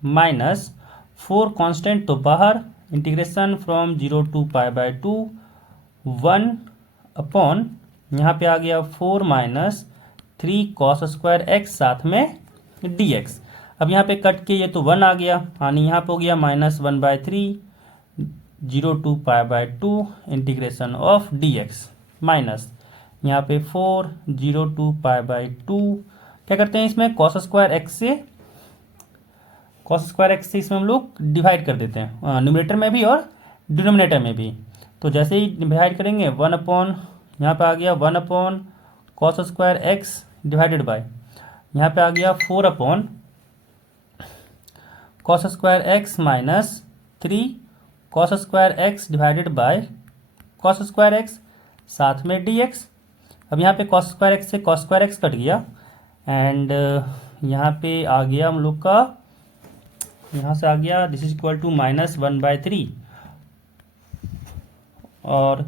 -4 कांस्टेंट तो बाहर, इंटीग्रेशन फ्रॉम 0 to π/2 1 अपॉन यहाँ पे आ गया 4 माइनस 3 कॉस स्क्वायर एक्स साथ में dx। अब यहाँ पे कट के ये तो 1 आ गया, यानी यहाँ पे हो गया -1/3 0 to π/2 integration of dx minus यहाँ पे 4 0 to π/2। क्या करते हैं इसमें कॉस स्क्वायर एक्स से इसमें हम लोग डिवाइड कर देते हैं, न्यूमरेटर में भी और डिनोमिनेटर में भी। तो जैसे ही डिवाइड करेंगे 1 अपॉन यहाँ पे आ गया 1 upon cos square x divided by यहाँ पे आ गया 4 upon cos square x minus 3 cos square x divided by cos square x साथ में dx। अब यहाँ पे कॉस स्क्वायर एक्स से कॉस स्क्वायर एक्स कट गया एंड यहाँ पे आ गया हम लोग का, यहाँ से आ गया दिस इज इक्वल टू -1/3 और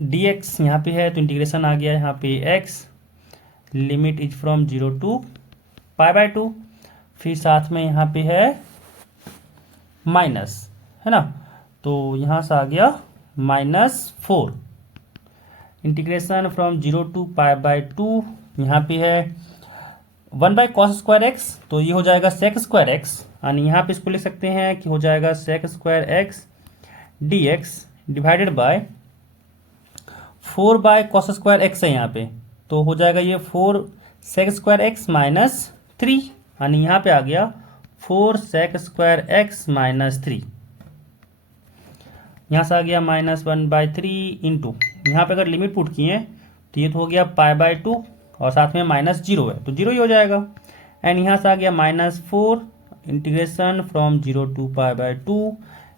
dx यहाँ पे है तो इंटीग्रेशन आ गया यहाँ पे x, limit is from 0 to π/2, फिर साथ में यहाँ पे है माइनस, है ना, तो यहाँ से आ गया -4, इंटीग्रेशन फ्रॉम 0 to π/2, यहाँ पे है 1/cos स्क्वायर एक्स, तो ये हो जाएगा sec स्क्वायर एक्स, यानी यहाँ पे इसको लिख सकते हैं कि हो जाएगा sec square x dx divided bye 4/cos square x है यहाँ पे, तो हो जाएगा ये 4 sec स्क्वायर एक्स माइनस 3, यानी यहाँ पे आ गया 4 sec स्क्वायर एक्स माइनस 3। यहाँ से आ गया -1/3 इंटू यहाँ पे अगर लिमिट पुट किए तो ये तो हो गया π/2 और साथ में -0 है तो 0 ही हो जाएगा। एंड यहाँ से आ गया -4 इंटीग्रेशन फ्रॉम 0 to π/2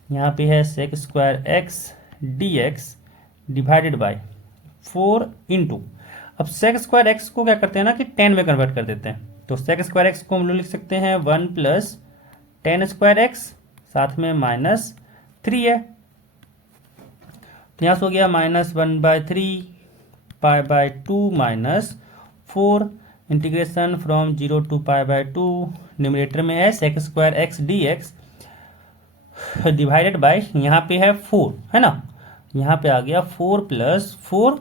यहाँ पे है sec square x d x divided by 4 into, अब सेक स्क्वायर एक्स को क्या करते हैं ना कि 10 में कन्वर्ट कर देते हैं। तो सेक स्क्वायर एक्स को हम लोग लिख सकते हैं 1 प्लस 10 स्क्वायर एक्स, साथ में -3 है। तो यहाँ से हो गया -1/3 π/2 -4 इंटीग्रेशन फ्रॉम 0 टू π/2। न्यूमरेटर में है sec square x d x divided by, यहाँ पे है 4 है ना, यहाँ पे आ गया 4 + 4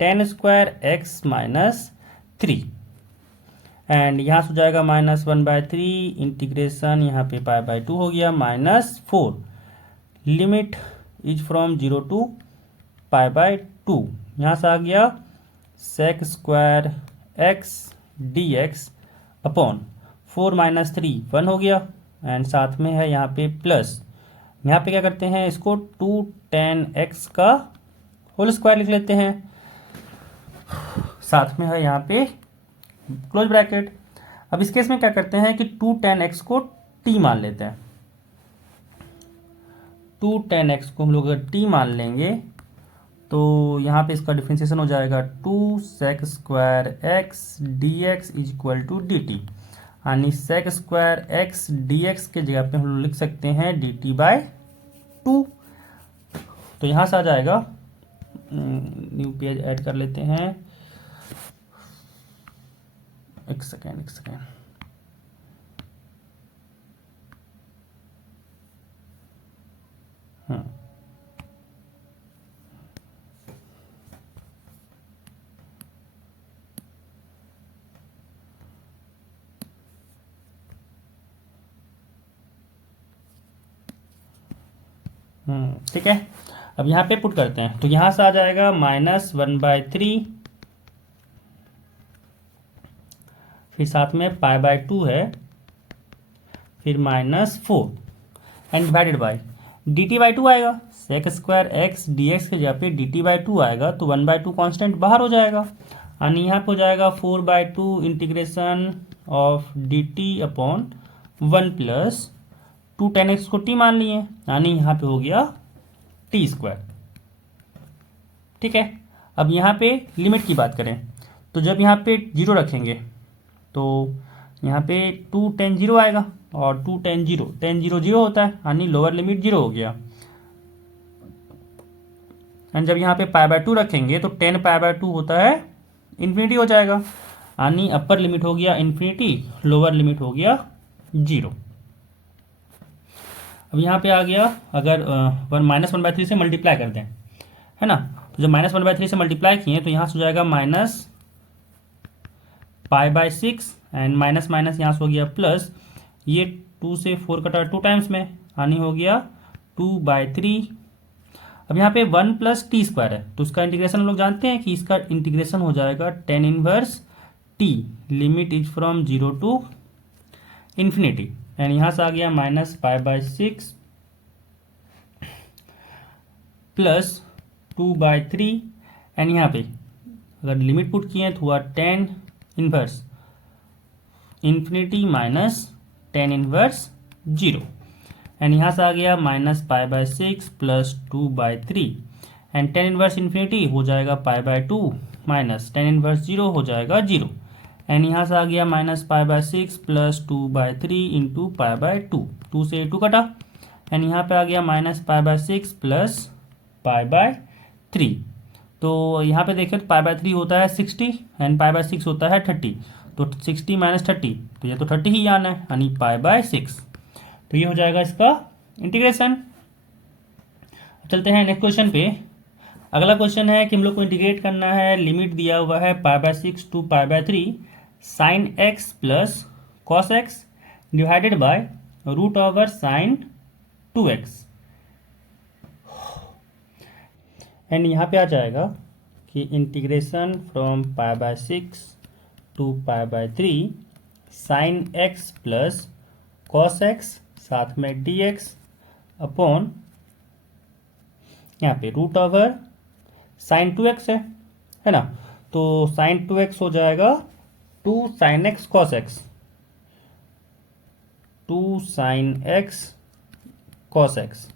10 स्क्वायर एक्स -3 एंड यहाँ से हो जाएगा -1/3 इंटीग्रेशन, यहाँ पे π/2 हो गया -4 लिमिट इज फ्रॉम 0 टू π/2। यहाँ से आ गया sec square x d x upon 4 - 3 1 हो गया एंड साथ में है यहाँ पे प्लस, यहाँ पे क्या करते हैं इसको 2 tan x का होल स्क्वायर लिख लेते हैं, साथ में है यहाँ पे क्लोज ब्रैकेट। अब इस केस में क्या करते हैं कि 2 tan x को t मान लेते हैं। 2 tan x को हम लोग अगर t मान लेंगे तो यहाँ पे इसका डिफ्रेंसिएशन हो जाएगा 2 sec square x d x is equal to d t, यानी sec square x d x के जगह पे हम लोग लिख सकते हैं dt/2। तो यहाँ से आ जाएगा, न्यू पेज ऐड कर लेते हैं, एक सेकेंड ठीक है। अब यहाँ पे पुट करते हैं तो यहाँ से आ जाएगा -1/3, फिर साथ में π/2 है, फिर -4 एंड डिवाइडेड बाई dt/2 आएगा। Sec square x d x के जगह पे dt/2 आएगा तो 1/2 कांस्टेंट बाहर हो जाएगा, यानी यहाँ पे हो जाएगा 4/2 integration of dt/1 plus 2 tan x को t मान लिए, यानी यहाँ पे हो गया t²। ठीक है। अब यहाँ पे लिमिट की बात करें तो जब यहाँ पे 0 रखेंगे तो यहाँ पे 2 tan 0 आएगा और 2 tan 0 0 होता है, यानी लोअर लिमिट 0 हो गया। एंड जब यहाँ पे π/2 रखेंगे तो 10 π/2 होता है इन्फिनिटी हो जाएगा, यानी अपर लिमिट हो गया इन्फिनिटी, लोअर लिमिट हो गया 0। अब यहाँ पे आ गया अगर -1/3 से मल्टीप्लाई कर दें, है ना, तो जब -1/3 से मल्टीप्लाई किए तो यहाँ से हो जाएगा -π/6 एंड माइनस माइनस यहाँ से हो गया प्लस, ये 2 से 4 कटा 2 टाइम्स में, यानी हो गया 2/3। अब यहाँ पे 1 + t² है तो इसका इंटीग्रेशन हम लोग जानते हैं कि इसका इंटीग्रेशन हो जाएगा tan 1 t, limit is from 0 to infinity and यहाँ से आ गया -π/6 प्लस 2/3 एंड यहाँ पे अगर लिमिट पुट किए तो हुआ tan 1 infinity minus tan 1 0 and यहाँ से आ गया -π/6 प्लस 2/3 एंड tan 1 इन्फिनिटी हो जाएगा π/2 माइनस tan 1 0 हो जाएगा 0 एंड यहाँ से आ गया -π/6 प्लस 2/3 इंटू π/2, 2 से 2 कटा एंड यहाँ पे आ गया -π/6 प्लस π/3। तो यहाँ पे देखें तो π/3 होता है 60 एंड π/6 होता है 30, तो 60 - 30 तो ये तो 30 ही आना है, यानी π/6। तो ये हो जाएगा इसका इंटीग्रेशन। चलते हैं नेक्स्ट क्वेश्चन पे। अगला क्वेश्चन है कि हम लोग को इंटीग्रेट करना है, लिमिट दिया हुआ है π/6 to π/3 sin x plus cos x divided by √sin 2x and यहाँ पे आ जाएगा कि integration from π/6 to π/3 sin x plus cos x साथ में dx अपॉन यहाँ पे √sin 2x है ना, तो sin 2x हो जाएगा 2 sin x cos x, 2 sin x cos x.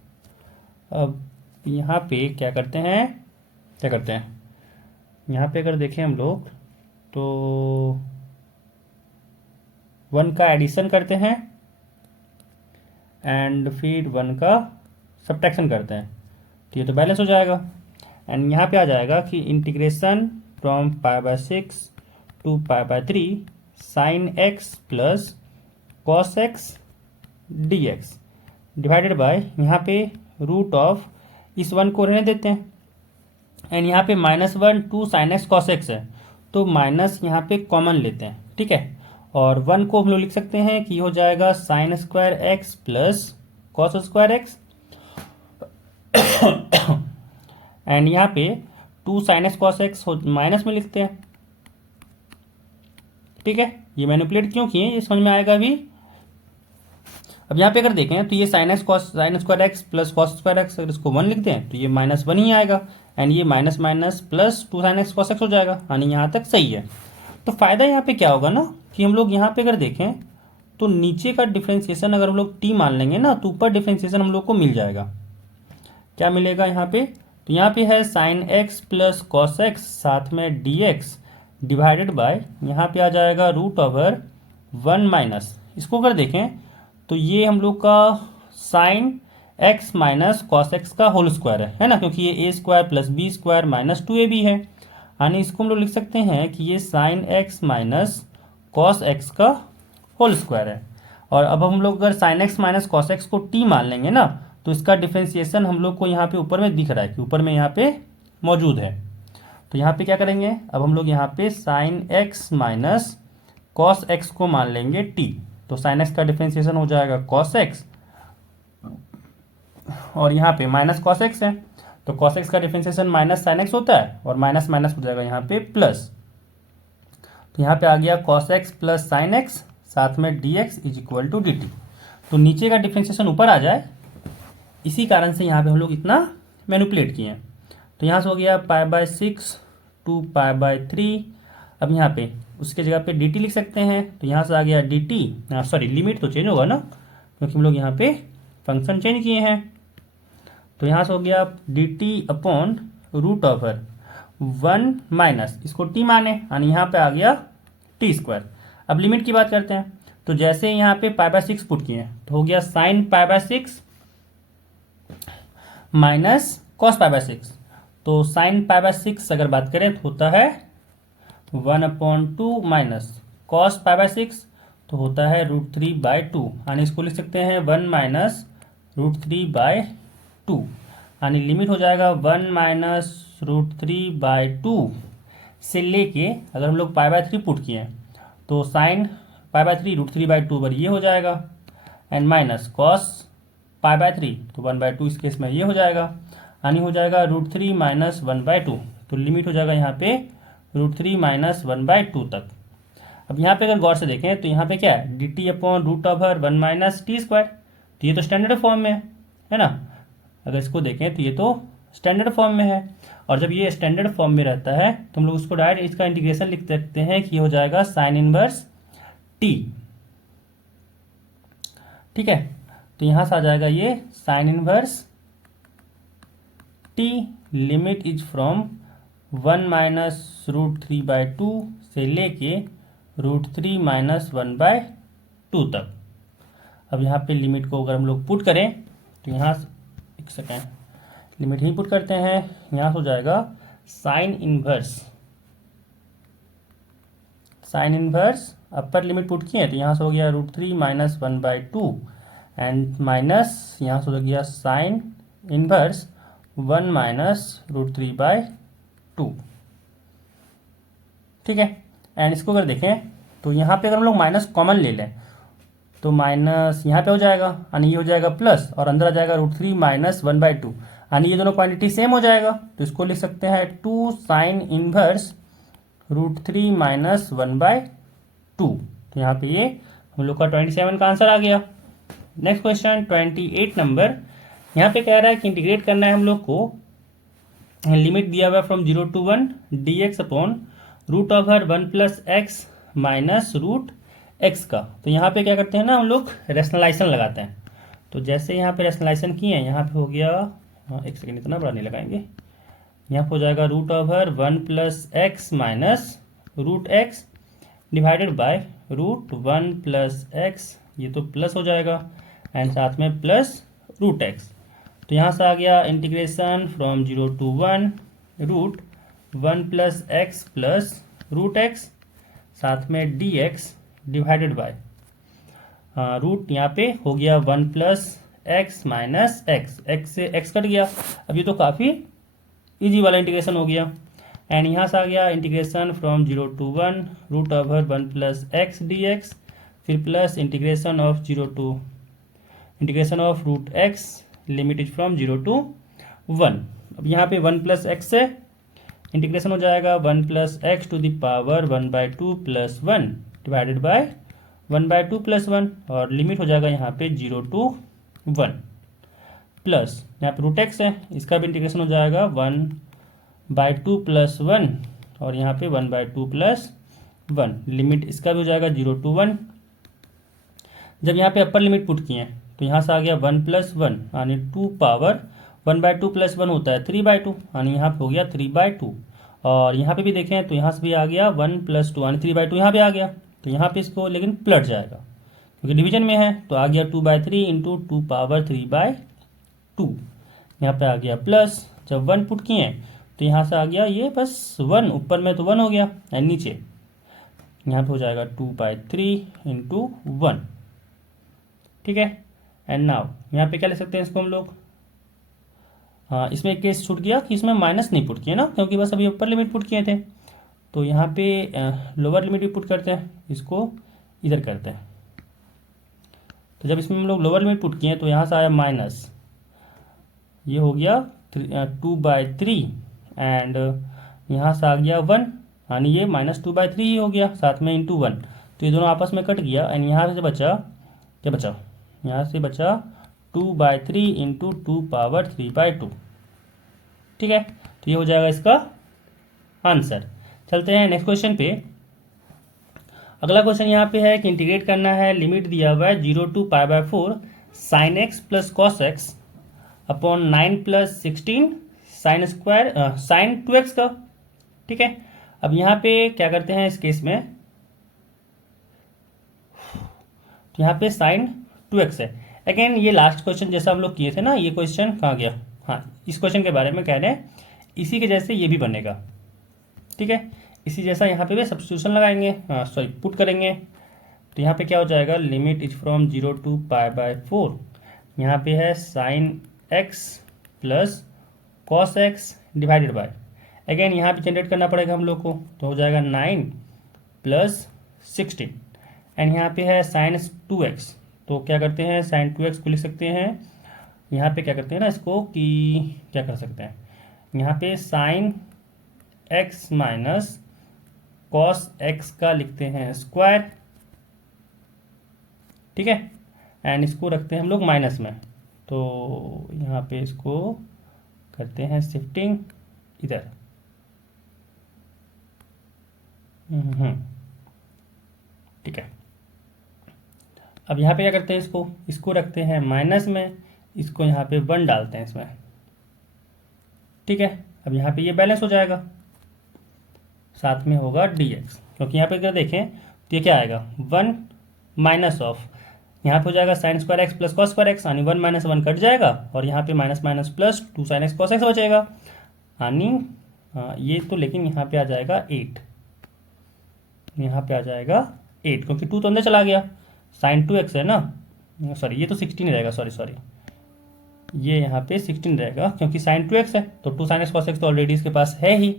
अब यहाँ पे क्या करते हैं, यहाँ पे अगर देखें हम लोग तो 1 का एडिशन करते हैं एंड फिर 1 का सब्ट्रैक्शन करते हैं, तो ये तो बैलेंस हो जाएगा। एंड यहाँ पे आ जाएगा कि integration from π/6 to π/3 sine x plus cos x d x divided by, यहाँ पे रूट ऑफ इस 1 को रहने देते हैं एंड यहाँ पे -1 to sine x cos x है, तो माइनस यहाँ पे कॉमन लेते हैं, ठीक है। और 1 को हम लोग लिख सकते हैं कि हो जाएगा sign square x plus cos square x and यहाँ पे 2 sign x cos x minus में लिखते हैं, ठीक है। ये मैनिपुलेट क्यों किए ये समझ में आएगा अभी। अब यहाँ पे अगर देखें तो ये sign square x plus cos square x, अगर इसको 1 लिखते हैं तो ये -1 ही आएगा एंड ये minus minus plus 2 sign x cos x हो जाएगा, यानी यहाँ तक सही है। तो फायदा यहाँ पे क्या होगा ना कि हम लोग यहाँ पे अगर देखें तो नीचे का डिफ्रेंसिएशन अगर हम लोग टी मान लेंगे ना तो ऊपर डिफ्रेंसिएशन हम लोग को मिल जाएगा। क्या मिलेगा यहाँ पे, तो यहाँ पे है sign x plus cos x साथ में डी एक्स डिवाइडेड बाय, यहाँ पे आ जाएगा रूट ओवर 1 माइनस, इसको अगर देखें तो ये हम लोग का sine x minus cos x का होल स्क्वायर है ना, क्योंकि ये a square plus b square minus 2ab है, यानी इसको हम लोग लिख सकते हैं कि ये sign x minus cos x का होल स्क्वायर है। और अब हम लोग अगर sign x minus cos x को t मान लेंगे ना तो इसका डिफ्रेंसिएशन हम लोग को यहाँ पे ऊपर में दिख रहा है कि ऊपर में यहाँ पे मौजूद है। तो यहाँ पे क्या करेंगे, अब हम लोग यहाँ पे sign x minus cos x को मान लेंगे t, तो साइन एक्स का डिफ्रेंसिएशन हो जाएगा कॉस एक्स और यहाँ पे माइनस कॉस एक्स है, तो कॉस एक्स का डिफ्रेंसिएशन माइनस साइन एक्स होता है और माइनस माइनस हो जाएगा यहाँ पे प्लस, तो यहाँ पे आ गया cos x plus sine x साथ में d x is equal to d t. तो नीचे का डिफ्रेंसिएशन ऊपर आ जाए, इसी कारण से यहाँ पे हम लोग इतना मैनिपुलेट किए हैं। तो यहाँ से हो गया π/6 टू π/3, अब यहाँ पे उसके जगह पे dt लिख सकते हैं, तो यहाँ से आ गया dt, सॉरी लिमिट तो चेंज होगा ना क्योंकि हम लोग यहाँ पे फंक्शन चेंज किए हैं। तो यहाँ से हो गया dt upon root over 1 minus, इसको t माने यानी यहाँ पे आ गया t स्क्वायर। अब लिमिट की बात करते हैं, तो जैसे यहाँ पे π/6 पुट किए हैं तो हो गया साइन π/6 माइनस कॉस π/6, तो साइन π/6 अगर बात करें तो होता है 1/2 माइनस कॉस π/6 तो होता है √3/2, यानी इसको लिख सकते हैं 1 माइनस √3/2, यानी लिमिट हो जाएगा 1 माइनस √3/2 से लेके अगर हम लोग π/3 पुट किए हैं तो साइन π/3 √3/2 पर ये हो जाएगा एंड माइनस कॉस π/3 तो 1/2 इस केस में ये हो जाएगा, यानी हो जाएगा √3 माइनस 1/2, तो लिमिट हो जाएगा यहाँ पे √3 माइनस 1/2 तक। अब यहाँ पे अगर गौर से देखें तो यहाँ पे क्या है dt upon root over 1 minus t square, तो ये तो स्टैंडर्ड फॉर्म में है ना। अगर इसको देखें तो ये तो स्टैंडर्ड फॉर्म में है, और जब ये स्टैंडर्ड फॉर्म में रहता है तो हम लोग उसको डायरेक्ट इसका इंटीग्रेशन लिख सकते हैं कि हो जाएगा साइन इनवर्स टी, ठीक है। तो यहाँ से आ जाएगा ये sine inverse T, limit is from 1 minus √3/2 से लेके √3 माइनस 1/2 तक। अब यहाँ पे लिमिट को अगर हम लोग पुट करें तो यहाँ एक सेकेंड लिमिट ही पुट करते हैं, यहाँ से हो जाएगा sine inverse upper limit put किए तो यहाँ से हो गया √3 माइनस 1/2 एंड माइनस यहाँ से हो गया साइन इनवर्स 1 माइनस √3/2, ठीक है। एंड इसको अगर देखें तो यहाँ पे अगर हम लोग माइनस कॉमन ले लें तो माइनस यहाँ पे हो जाएगा यानी ये हो जाएगा प्लस और अंदर आ जाएगा √3 माइनस 1/2, यानी ये दोनों क्वांटिटी सेम हो जाएगा, तो इसको लिख सकते हैं 2 साइन इनवर्स √3 माइनस 1/2। तो यहाँ पे ये हम लोग का 27 का आंसर आ गया। नेक्स्ट क्वेश्चन 28 नंबर, यहाँ पे कह रहा है कि इंटीग्रेट करना है हम लोग को, लिमिट दिया हुआ from 0 to 1 dx upon root over 1 plus x minus root x का। तो यहाँ पे क्या करते हैं ना हम लोग रैशनलाइजेशन लगाते हैं, तो जैसे यहाँ पे रैशनलाइजेशन किए हैं, यहाँ पे हो गया, हाँ एक सेकेंड, इतना बड़ा नहीं लगाएंगे, यहाँ पे हो जाएगा root over 1 plus x minus root x divided by root 1 plus x, ये तो प्लस हो जाएगा, एंड साथ में प्लस रूट एक्स। तो यहाँ से आ गया integration from 0 to 1 root 1 plus x plus root x, साथ में d x divided by root, यहाँ पे हो गया 1 plus x minus x, x से एक्स कट गया। अब ये तो काफ़ी इजी वाला इंटीग्रेशन हो गया। एंड यहाँ से आ गया integration from 0 to 1 root over 1 plus x d x, फिर plus integration of 0 to integration of root x, limit is from 0 to 1। अब यहाँ पे 1 प्लस एक्स से इंटीग्रेशन हो जाएगा 1 plus x to the power 1/2 plus 1 divided by 1/2 plus 1, और limit हो जाएगा यहाँ पे 0 to 1, प्लस यहाँ पे रूट एक्स है, इसका भी इंटीग्रेशन हो जाएगा 1/2 प्लस 1, और यहाँ पे 1/2 प्लस 1, लिमिट इसका भी हो जाएगा 0 to 1। जब यहाँ पे अपर लिमिट पुट किए हैं तो यहाँ से आ गया 1 प्लस 1 यानी 2 पावर 1/2 प्लस 1 होता है 3/2, यानी यहाँ पे हो गया 3/2। और यहाँ पे भी देखें तो यहाँ से भी आ गया 1 प्लस 2 यानी 3/2 यहाँ पे आ गया, तो यहाँ पे इसको लेकिन पलट जाएगा क्योंकि डिवीजन में है, तो आ गया 2/3 इंटू 2 पावर 3/2, यहाँ पे आ गया प्लस, जब 1 पुट किए तो यहाँ से आ गया ये बस 1, ऊपर में तो 1 हो गया, एंड नीचे यहाँ पे हो जाएगा 2/3 इंटू 1, ठीक है। एंड नाउ यहाँ पे क्या ले सकते हैं इसको हम लोग, हाँ इसमें एक केस छूट गया कि इसमें माइनस नहीं पुट किए ना, क्योंकि बस अभी ऊपर लिमिट पुट किए थे, तो यहाँ पे लोअर लिमिट भी पुट करते हैं, इसको इधर करते हैं। तो जब इसमें हम लोग लोअर लिमिट पुट किए तो यहाँ से आया माइनस, ये हो गया 2/3, एंड यहाँ से आ गया 1, यानी ये -2/3 ही हो गया, साथ में इंटू 1, तो ये दोनों आपस में कट गया, एंड यहाँ से बचा क्या बचा, यहाँ से बचा 2/3 इंटू 2 पावर 3/2, ठीक है। तो ये हो जाएगा इसका आंसर। चलते हैं नेक्स्ट क्वेश्चन पे। अगला क्वेश्चन यहाँ पे है कि इंटीग्रेट करना है, लिमिट दिया हुआ है 0 to π/4 sine x plus cos x upon 9 plus 16 sine 2x का, ठीक है। अब यहाँ पे क्या करते हैं इस केस में, तो यहाँ पे साइन 2x है। अगेन ये लास्ट क्वेश्चन जैसा हम लोग किए थे ना, ये क्वेश्चन कहाँ गया, हाँ इस क्वेश्चन के बारे में कह रहे हैं, इसी के जैसे ये भी बनेगा, ठीक है। इसी जैसा यहाँ पे भी सब्स्टिट्यूशन लगाएंगे, सॉरी पुट करेंगे, तो यहाँ पे क्या हो जाएगा, लिमिट इज फ्रॉम 0 to π/4, यहाँ पे है sign x plus cos x divided bye, again यहाँ पे जनरेट करना पड़ेगा हम लोग को, तो हो जाएगा 9 प्लस 16, एंड यहाँ पे है साइन 2x, तो क्या करते हैं साइन 2x को लिख सकते हैं, यहाँ पे क्या करते हैं ना इसको कि क्या कर सकते हैं, यहाँ पे sine x minus cos x का लिखते हैं स्क्वायर, ठीक है, एंड इसको रखते हैं हम लोग माइनस में, तो यहाँ पे इसको करते हैं शिफ्टिंग इधर, ठीक है। अब यहाँ पे क्या करते हैं, इसको रखते हैं माइनस में, इसको यहाँ पे 1 डालते हैं इसमें, ठीक है। अब यहाँ पे ये बैलेंस हो जाएगा, साथ में होगा dx, क्योंकि यहाँ पे अगर देखें तो ये क्या आएगा 1 माइनस ऑफ, यहाँ पे हो जाएगा sign square x plus cos square x, यानी 1 - 1 कट जाएगा, और यहाँ पे minus minus plus 2 sign x cos x बचेगा, यानी ये तो लेकिन यहाँ पे आ जाएगा 8, यहाँ पे आ जाएगा 8, क्योंकि 2 तो अंदर चला गया, साइन 2x है ना, सॉरी ये तो 16 रहेगा, सॉरी ये यहाँ पे 16 रहेगा, क्योंकि साइन 2x है, तो 2 साइन एक्स कॉस एक्स तो ऑलरेडी इसके पास है ही।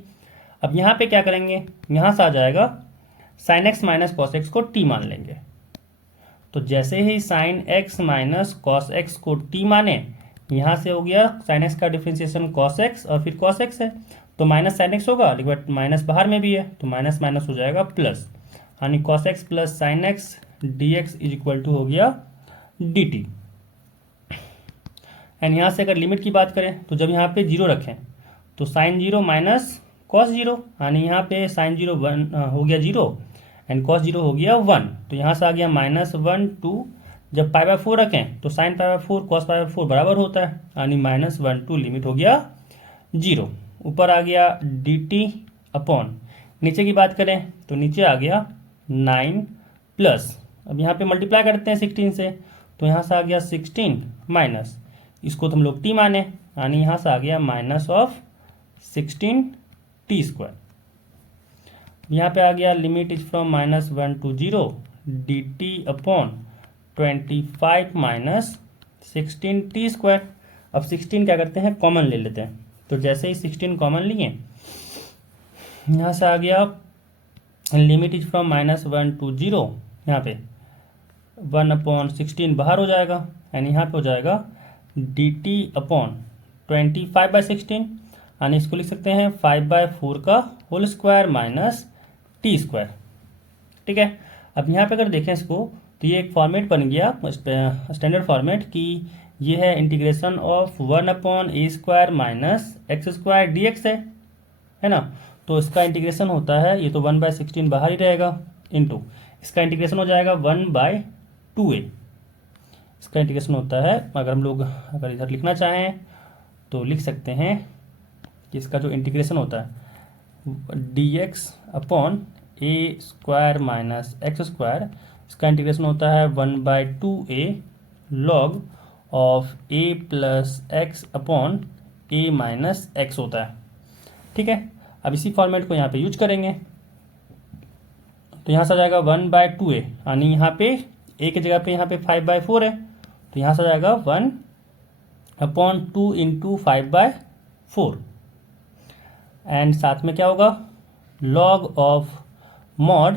अब यहाँ पे क्या करेंगे, यहाँ से आ जाएगा sine x minus cos x को t मान लेंगे, तो जैसे ही sine x minus cos x को t माने, यहाँ से हो गया साइन एक्स का डिफ्रेंसिएशन कॉस एक्स और फिर कॉस एक्स है, तो माइनस साइन एक्स होगा, लेकिन माइनस बाहर में भी है, तो माइनस माइनस हो जाएगा प्लस, यानी cos x plus sine x dx is equal to हो गया dt। एंड यहाँ से अगर लिमिट की बात करें तो जब यहाँ पे 0 रखें तो साइन 0 माइनस कॉस 0, यानी यहाँ पे साइन 0 1 हो गया 0 एंड कॉस 0 हो गया 1, तो यहाँ से आ गया -1 to जब π/4 रखें तो sin π/4 cos π/4 बराबर होता है, यानी -1 टू लिमिट हो गया 0। ऊपर आ गया dt अपॉन, नीचे की बात करें तो नीचे आ गया 9 प्लस, अब यहाँ पे मल्टीप्लाई करते हैं 16 से, तो यहाँ से आ गया 16 माइनस, इसको तो हम लोग t माने, यानी यहाँ से आ गया -16t²। यहाँ पे आ गया limit is from -1 to 0 dt upon 25 minus 16t²। अब 16 क्या करते हैं, कॉमन ले लेते हैं, तो जैसे ही 16 कॉमन लिए, यहाँ से आ गया लिमिट इज फ्रॉम -1 टू 0, यहाँ पे 1/16 बाहर हो जाएगा, यानी यहाँ पे हो जाएगा dt अपॉन 25/16, यानी इसको लिख सकते हैं 5/4 का होल स्क्वायर माइनस t²। ठीक है, अब यहाँ पे अगर देखें इसको तो ये एक फॉर्मेट बन गया स्टैंडर्ड फॉर्मेट कि ये है integration of 1/a² minus x² dx है ना। तो इसका इंटीग्रेशन होता है, ये तो 1/16 बाहर ही रहेगा, इनटू इसका इंटीग्रेशन हो जाएगा 1/2a। इसका इंटीग्रेशन होता है, अगर हम लोग अगर इधर लिखना चाहें तो लिख सकते हैं कि इसका जो इंटीग्रेशन होता है dx upon a² minus x², इसका इंटीग्रेशन होता है 1/2a log of a plus x upon a minus x होता है। ठीक है, अब इसी फॉर्मेट को यहाँ पे यूज करेंगे, तो यहाँ से आ जाएगा 1/2a, यानी यहाँ पे a की जगह पे यहाँ पे 5/4 है, तो यहाँ से आ जाएगा 1/2 इंटू 5/4, एंड साथ में क्या होगा log of mod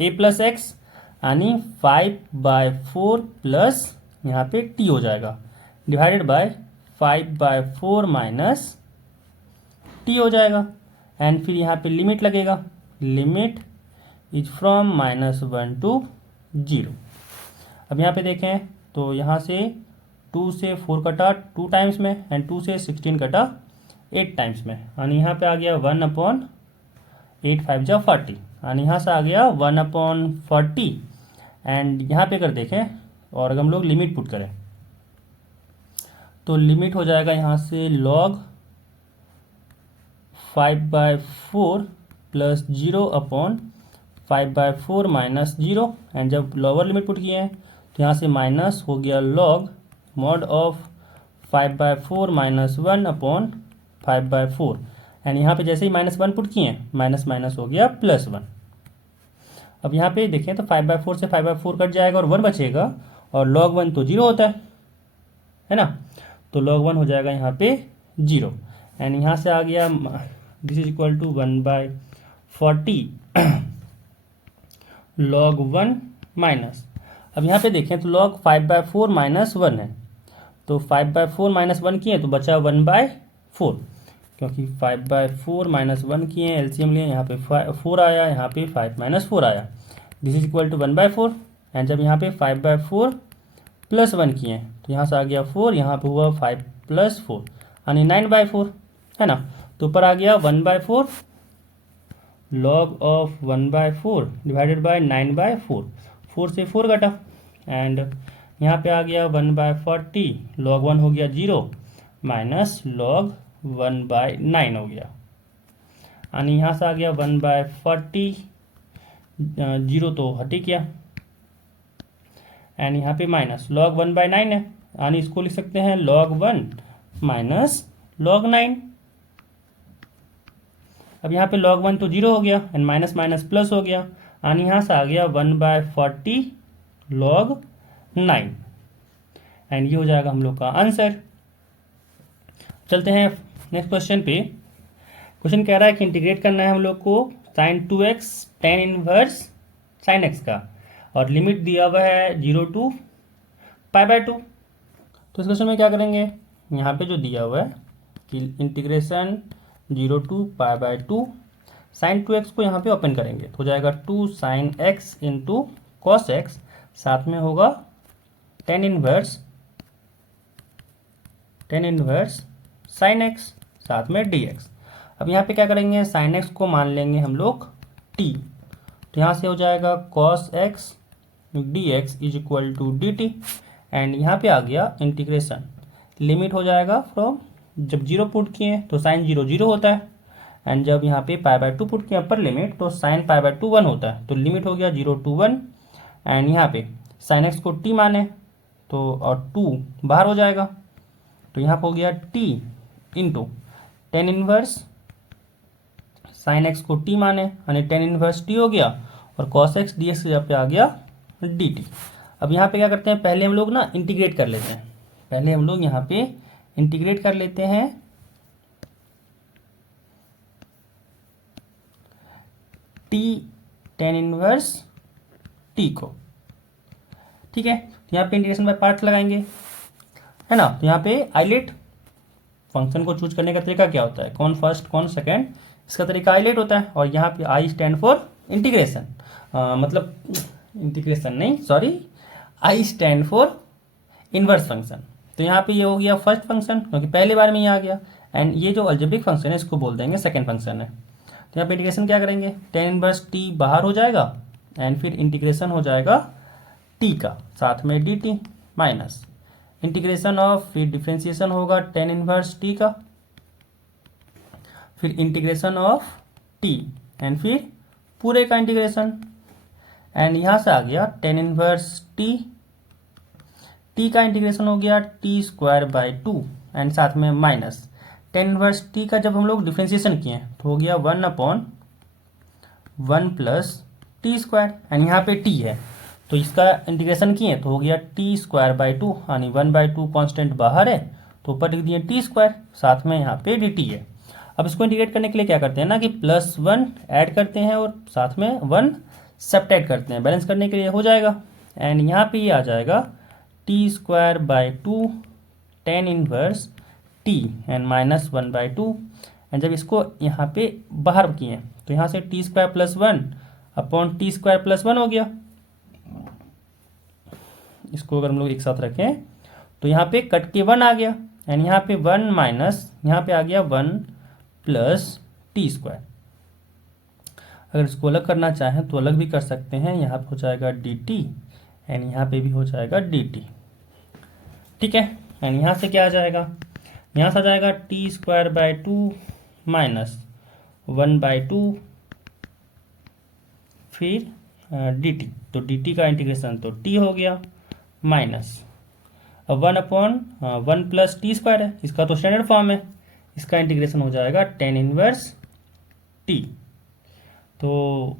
a plus x, यानी 5/4 प्लस यहाँ पे t हो जाएगा, डिवाइडेड बाय 5/4 माइनस t हो जाएगा, एंड फिर यहाँ पे लिमिट लगेगा, लिमिट इज फ्रॉम -1 टू 0। अब यहाँ पे देखें तो यहाँ से 2 से 4 कटा 2 टाइम्स में, एंड 2 से 16 कटा 8 टाइम्स में, यानी यहाँ पे आ गया 1/8 5 जा 40, यानी यहाँ से आ गया 1/40, एंड यहाँ पे अगर देखें और अगर हम लोग लिमिट पुट करें तो लिमिट हो जाएगा यहाँ से log 5/4 plus 0 upon 5/4 minus 0, and जब लोअर लिमिट पुट किए हैं तो यहाँ से माइनस हो गया log mod of 5/4 minus 1 upon 5/4, and यहाँ पे जैसे ही -1 पुट किए हैं माइनस माइनस हो गया +1। अब यहाँ पे देखें तो 5/4 से 5/4 कट जाएगा और 1 बचेगा, और log 1 तो 0 होता है ना, तो log 1 हो जाएगा यहाँ पे 0, एंड यहाँ से आ गया this is equal to 1/40 log 1 minus, अब यहाँ पे देखें तो log 5/4 माइनस 1 है, तो 5/4 माइनस 1 किए तो बचा 1/4, क्योंकि 5/4 माइनस 1 किए एलसीएम लिए, यहाँ पे 4 आया, यहाँ पे 5 माइनस 4 आया, this is equal to 1/4, and जब यहाँ पे 5/4 प्लस 1 किए तो यहाँ से आ गया 4, यहाँ पे हुआ 5 प्लस 4, यानी 9/4 है ना। तो ऊपर आ गया 1/4 लॉग ऑफ 1/4 डिवाइडेड बाय 9/4, 4 से 4 कटा, एंड यहाँ पे आ गया 1/40 log 1 हो गया 0 माइनस log 1/9 हो गया, यानी यहाँ से आ गया 1/40, 0 तो हट ही गया, एंड यहाँ पे माइनस log 1/9 है, यानी इसको लिख सकते हैं log 1 माइनस log 9। अब यहाँ पे log 1 तो 0 हो गया, एंड माइनस माइनस प्लस हो गया, यानी यहाँ से आ गया 1/40 log 9, एंड ये हो जाएगा हम लोग का आंसर। चलते हैं नेक्स्ट क्वेश्चन पे। क्वेश्चन कह रहा है कि इंटीग्रेट करना है हम लोग को sin 2x tan inverse sin x का, और लिमिट दिया हुआ है 0 टू π/2। तो इस क्वेश्चन में क्या करेंगे, यहाँ पे जो दिया हुआ है कि इंटीग्रेशन 0 टू π/2 sin 2x को यहाँ पे ओपन करेंगे तो हो जाएगा 2 sin x into cos x, साथ में होगा tan इनवर्स sin x, साथ में dx। अब यहाँ पे क्या करेंगे, sin x को मान लेंगे हम लोग t, तो यहाँ से हो जाएगा cos x dx is equal to dt। And यहाँ पे आ गया इंटीग्रेशन, लिमिट हो जाएगा फ्रॉम, जब जीरो पुट किए तो साइन जीरो जीरो होता है, एंड जब यहाँ पे पाई बाय टू पुट किया अपर लिमिट तो sine pi by to one होता है, तो लिमिट हो गया 0 to 1। एंड यहाँ पे साइन एक्स को t माने तो और 2 बाहर हो जाएगा, तो यहाँ पे हो गया t into tan inverse sine x को t माने यानी टेन इनवर्स t हो गया, और कॉस एक्स डी एक्स पे आ गया dt। अब यहाँ पे क्या करते हैं, पहले हम लोग ना इंटीग्रेट कर लेते हैं, पहले हम लोग यहाँ पे इंटीग्रेट कर लेते हैं t टेन इनवर्स t को, ठीक है। तो यहाँ पे इंटीग्रेशन बाय पार्ट्स लगाएंगे, है ना। तो यहाँ पे आइलेट फंक्शन को चूज करने का तरीका क्या होता है, कौन फर्स्ट कौन सेकंड, इसका तरीका आइलेट होता है। और यहाँ पे आई स्टैंड फॉर इंटीग्रेशन, मतलब इंटीग्रेशन नहीं, sorry, I stand for inverse function. तो यहाँ पे ये हो गया फर्स्ट फंक्शन क्योंकि पहले बार में ये आ गया, एंड ये जो अलजेब्रिक फंक्शन है इसको बोल देंगे सेकंड फंक्शन है। तो यहाँ पे इंटीग्रेशन क्या करेंगे, टेन इनवर्स टी बाहर हो जाएगा, एंड फिर इंटीग्रेशन हो जाएगा टी का, साथ में D T minus integration of, फिर डिफ्रेंसिएशन होगा टेन इनवर्स टी का, फिर इंटीग्रेशन ऑफ टी, एंड फिर पूरे का इंटीग्रेशन, एंड यहाँ से आ गया टेन इनवर्स टी, टी का इंटीग्रेशन हो गया T square by two, and साथ में माइनस टेन इनवर्स टी का जब हम लोग डिफ्रेंसिएशन किए तो हो गया 1/1 प्लस टी स्क्वायर, एंड यहाँ पे टी है तो इसका इंटीग्रेशन किए तो हो गया टी स्क्वायर बाई टू, यानी 1/2 कॉन्स्टेंट बाहर है तो ऊपर लिख दिए टी स्क्वायर, साथ में यहाँ पे डी टी है। अब इसको इंटीग्रेट करने के लिए क्या करते हैं ना कि +1 ऐड करते हैं और साथ में 1 सब्ट्रैक्ट करते हैं, बैलेंस करने के लिए हो जाएगा। एंड यहाँ पे ये आ जाएगा T square by two ten inverse t and -1/2, and जब इसको यहाँ पे बाहर किए तो यहाँ से T square plus 1 upon T square plus 1 हो गया। इसको अगर हम लोग एक साथ रखें तो यहाँ पे कट के 1 आ गया, एंड यहाँ पे 1 माइनस यहाँ पे आ गया 1 प्लस टी स्क्वायर। अगर इसको अलग करना चाहें तो अलग भी कर सकते हैं, यहाँ पे हो जाएगा डी टी एंड यहाँ पे भी हो जाएगा डी टी, ठीक है। एंड यहाँ से क्या आ जाएगा, यहाँ से आ जाएगा T square by two minus 1/2 फिर डी टी, तो डी टी का इंटीग्रेशन तो टी हो गया माइनस, अब 1/1 प्लस टी स्क्वायर है, इसका तो स्टैंडर्ड फॉर्म है, इसका इंटीग्रेशन हो जाएगा टेन इनवर्स टी। तो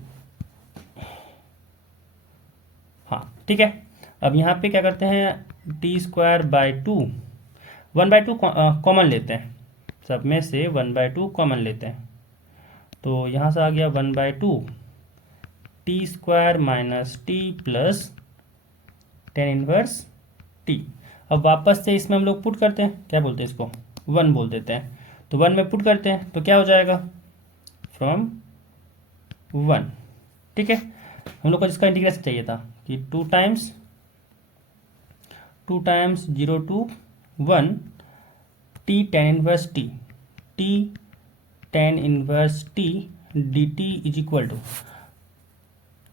हाँ ठीक है, अब यहाँ पे क्या करते हैं T square by two 1/2 common लेते हैं, सब में से 1/2 कॉमन लेते हैं, तो यहाँ से आ गया 1/2 t square minus t plus tan inverse T. अब वापस से इसमें हम लोग पुट करते हैं, क्या बोलते हैं इसको 1 बोल देते हैं, तो 1 में पुट करते हैं तो क्या हो जाएगा फ्रॉम 1, ठीक है। हम लोग को जिसका इंटीग्रेशन चाहिए था कि 2 times 0 to 1 t tan inverse t tan inverse t d t is equal to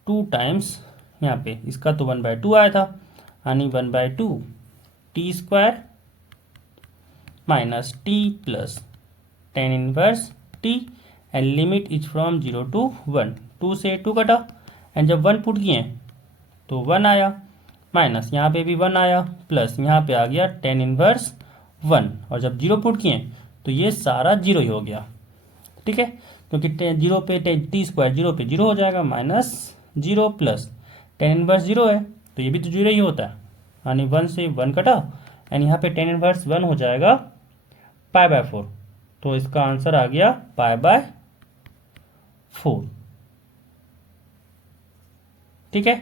2 times यहाँ पे इसका तो 1/2 आया था, यानी 1/2 t square minus t plus tan inverse t, and limit is from 0 to 1, 2 से 2 कटा, एंड जब 1 पुट किए तो 1 आया माइनस यहाँ पे भी 1 आया प्लस यहाँ पे आ गया टेन इनवर्स 1, और जब 0 पुट किए तो ये सारा 0 ही हो गया, ठीक है, क्योंकि 0 पे टी स्क्वायर 0 पे 0 हो जाएगा माइनस 0 प्लस टेन इनवर्स 0 है तो ये भी तो 0 ही होता है, यानी 1 से 1 कटा, एंड यहाँ पे टेन इनवर्स 1 हो जाएगा π/4, तो इसका आंसर आ गया π/4, ठीक है।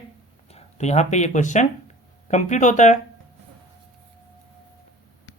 तो यहाँ पे ये क्वेश्चन कंप्लीट होता है।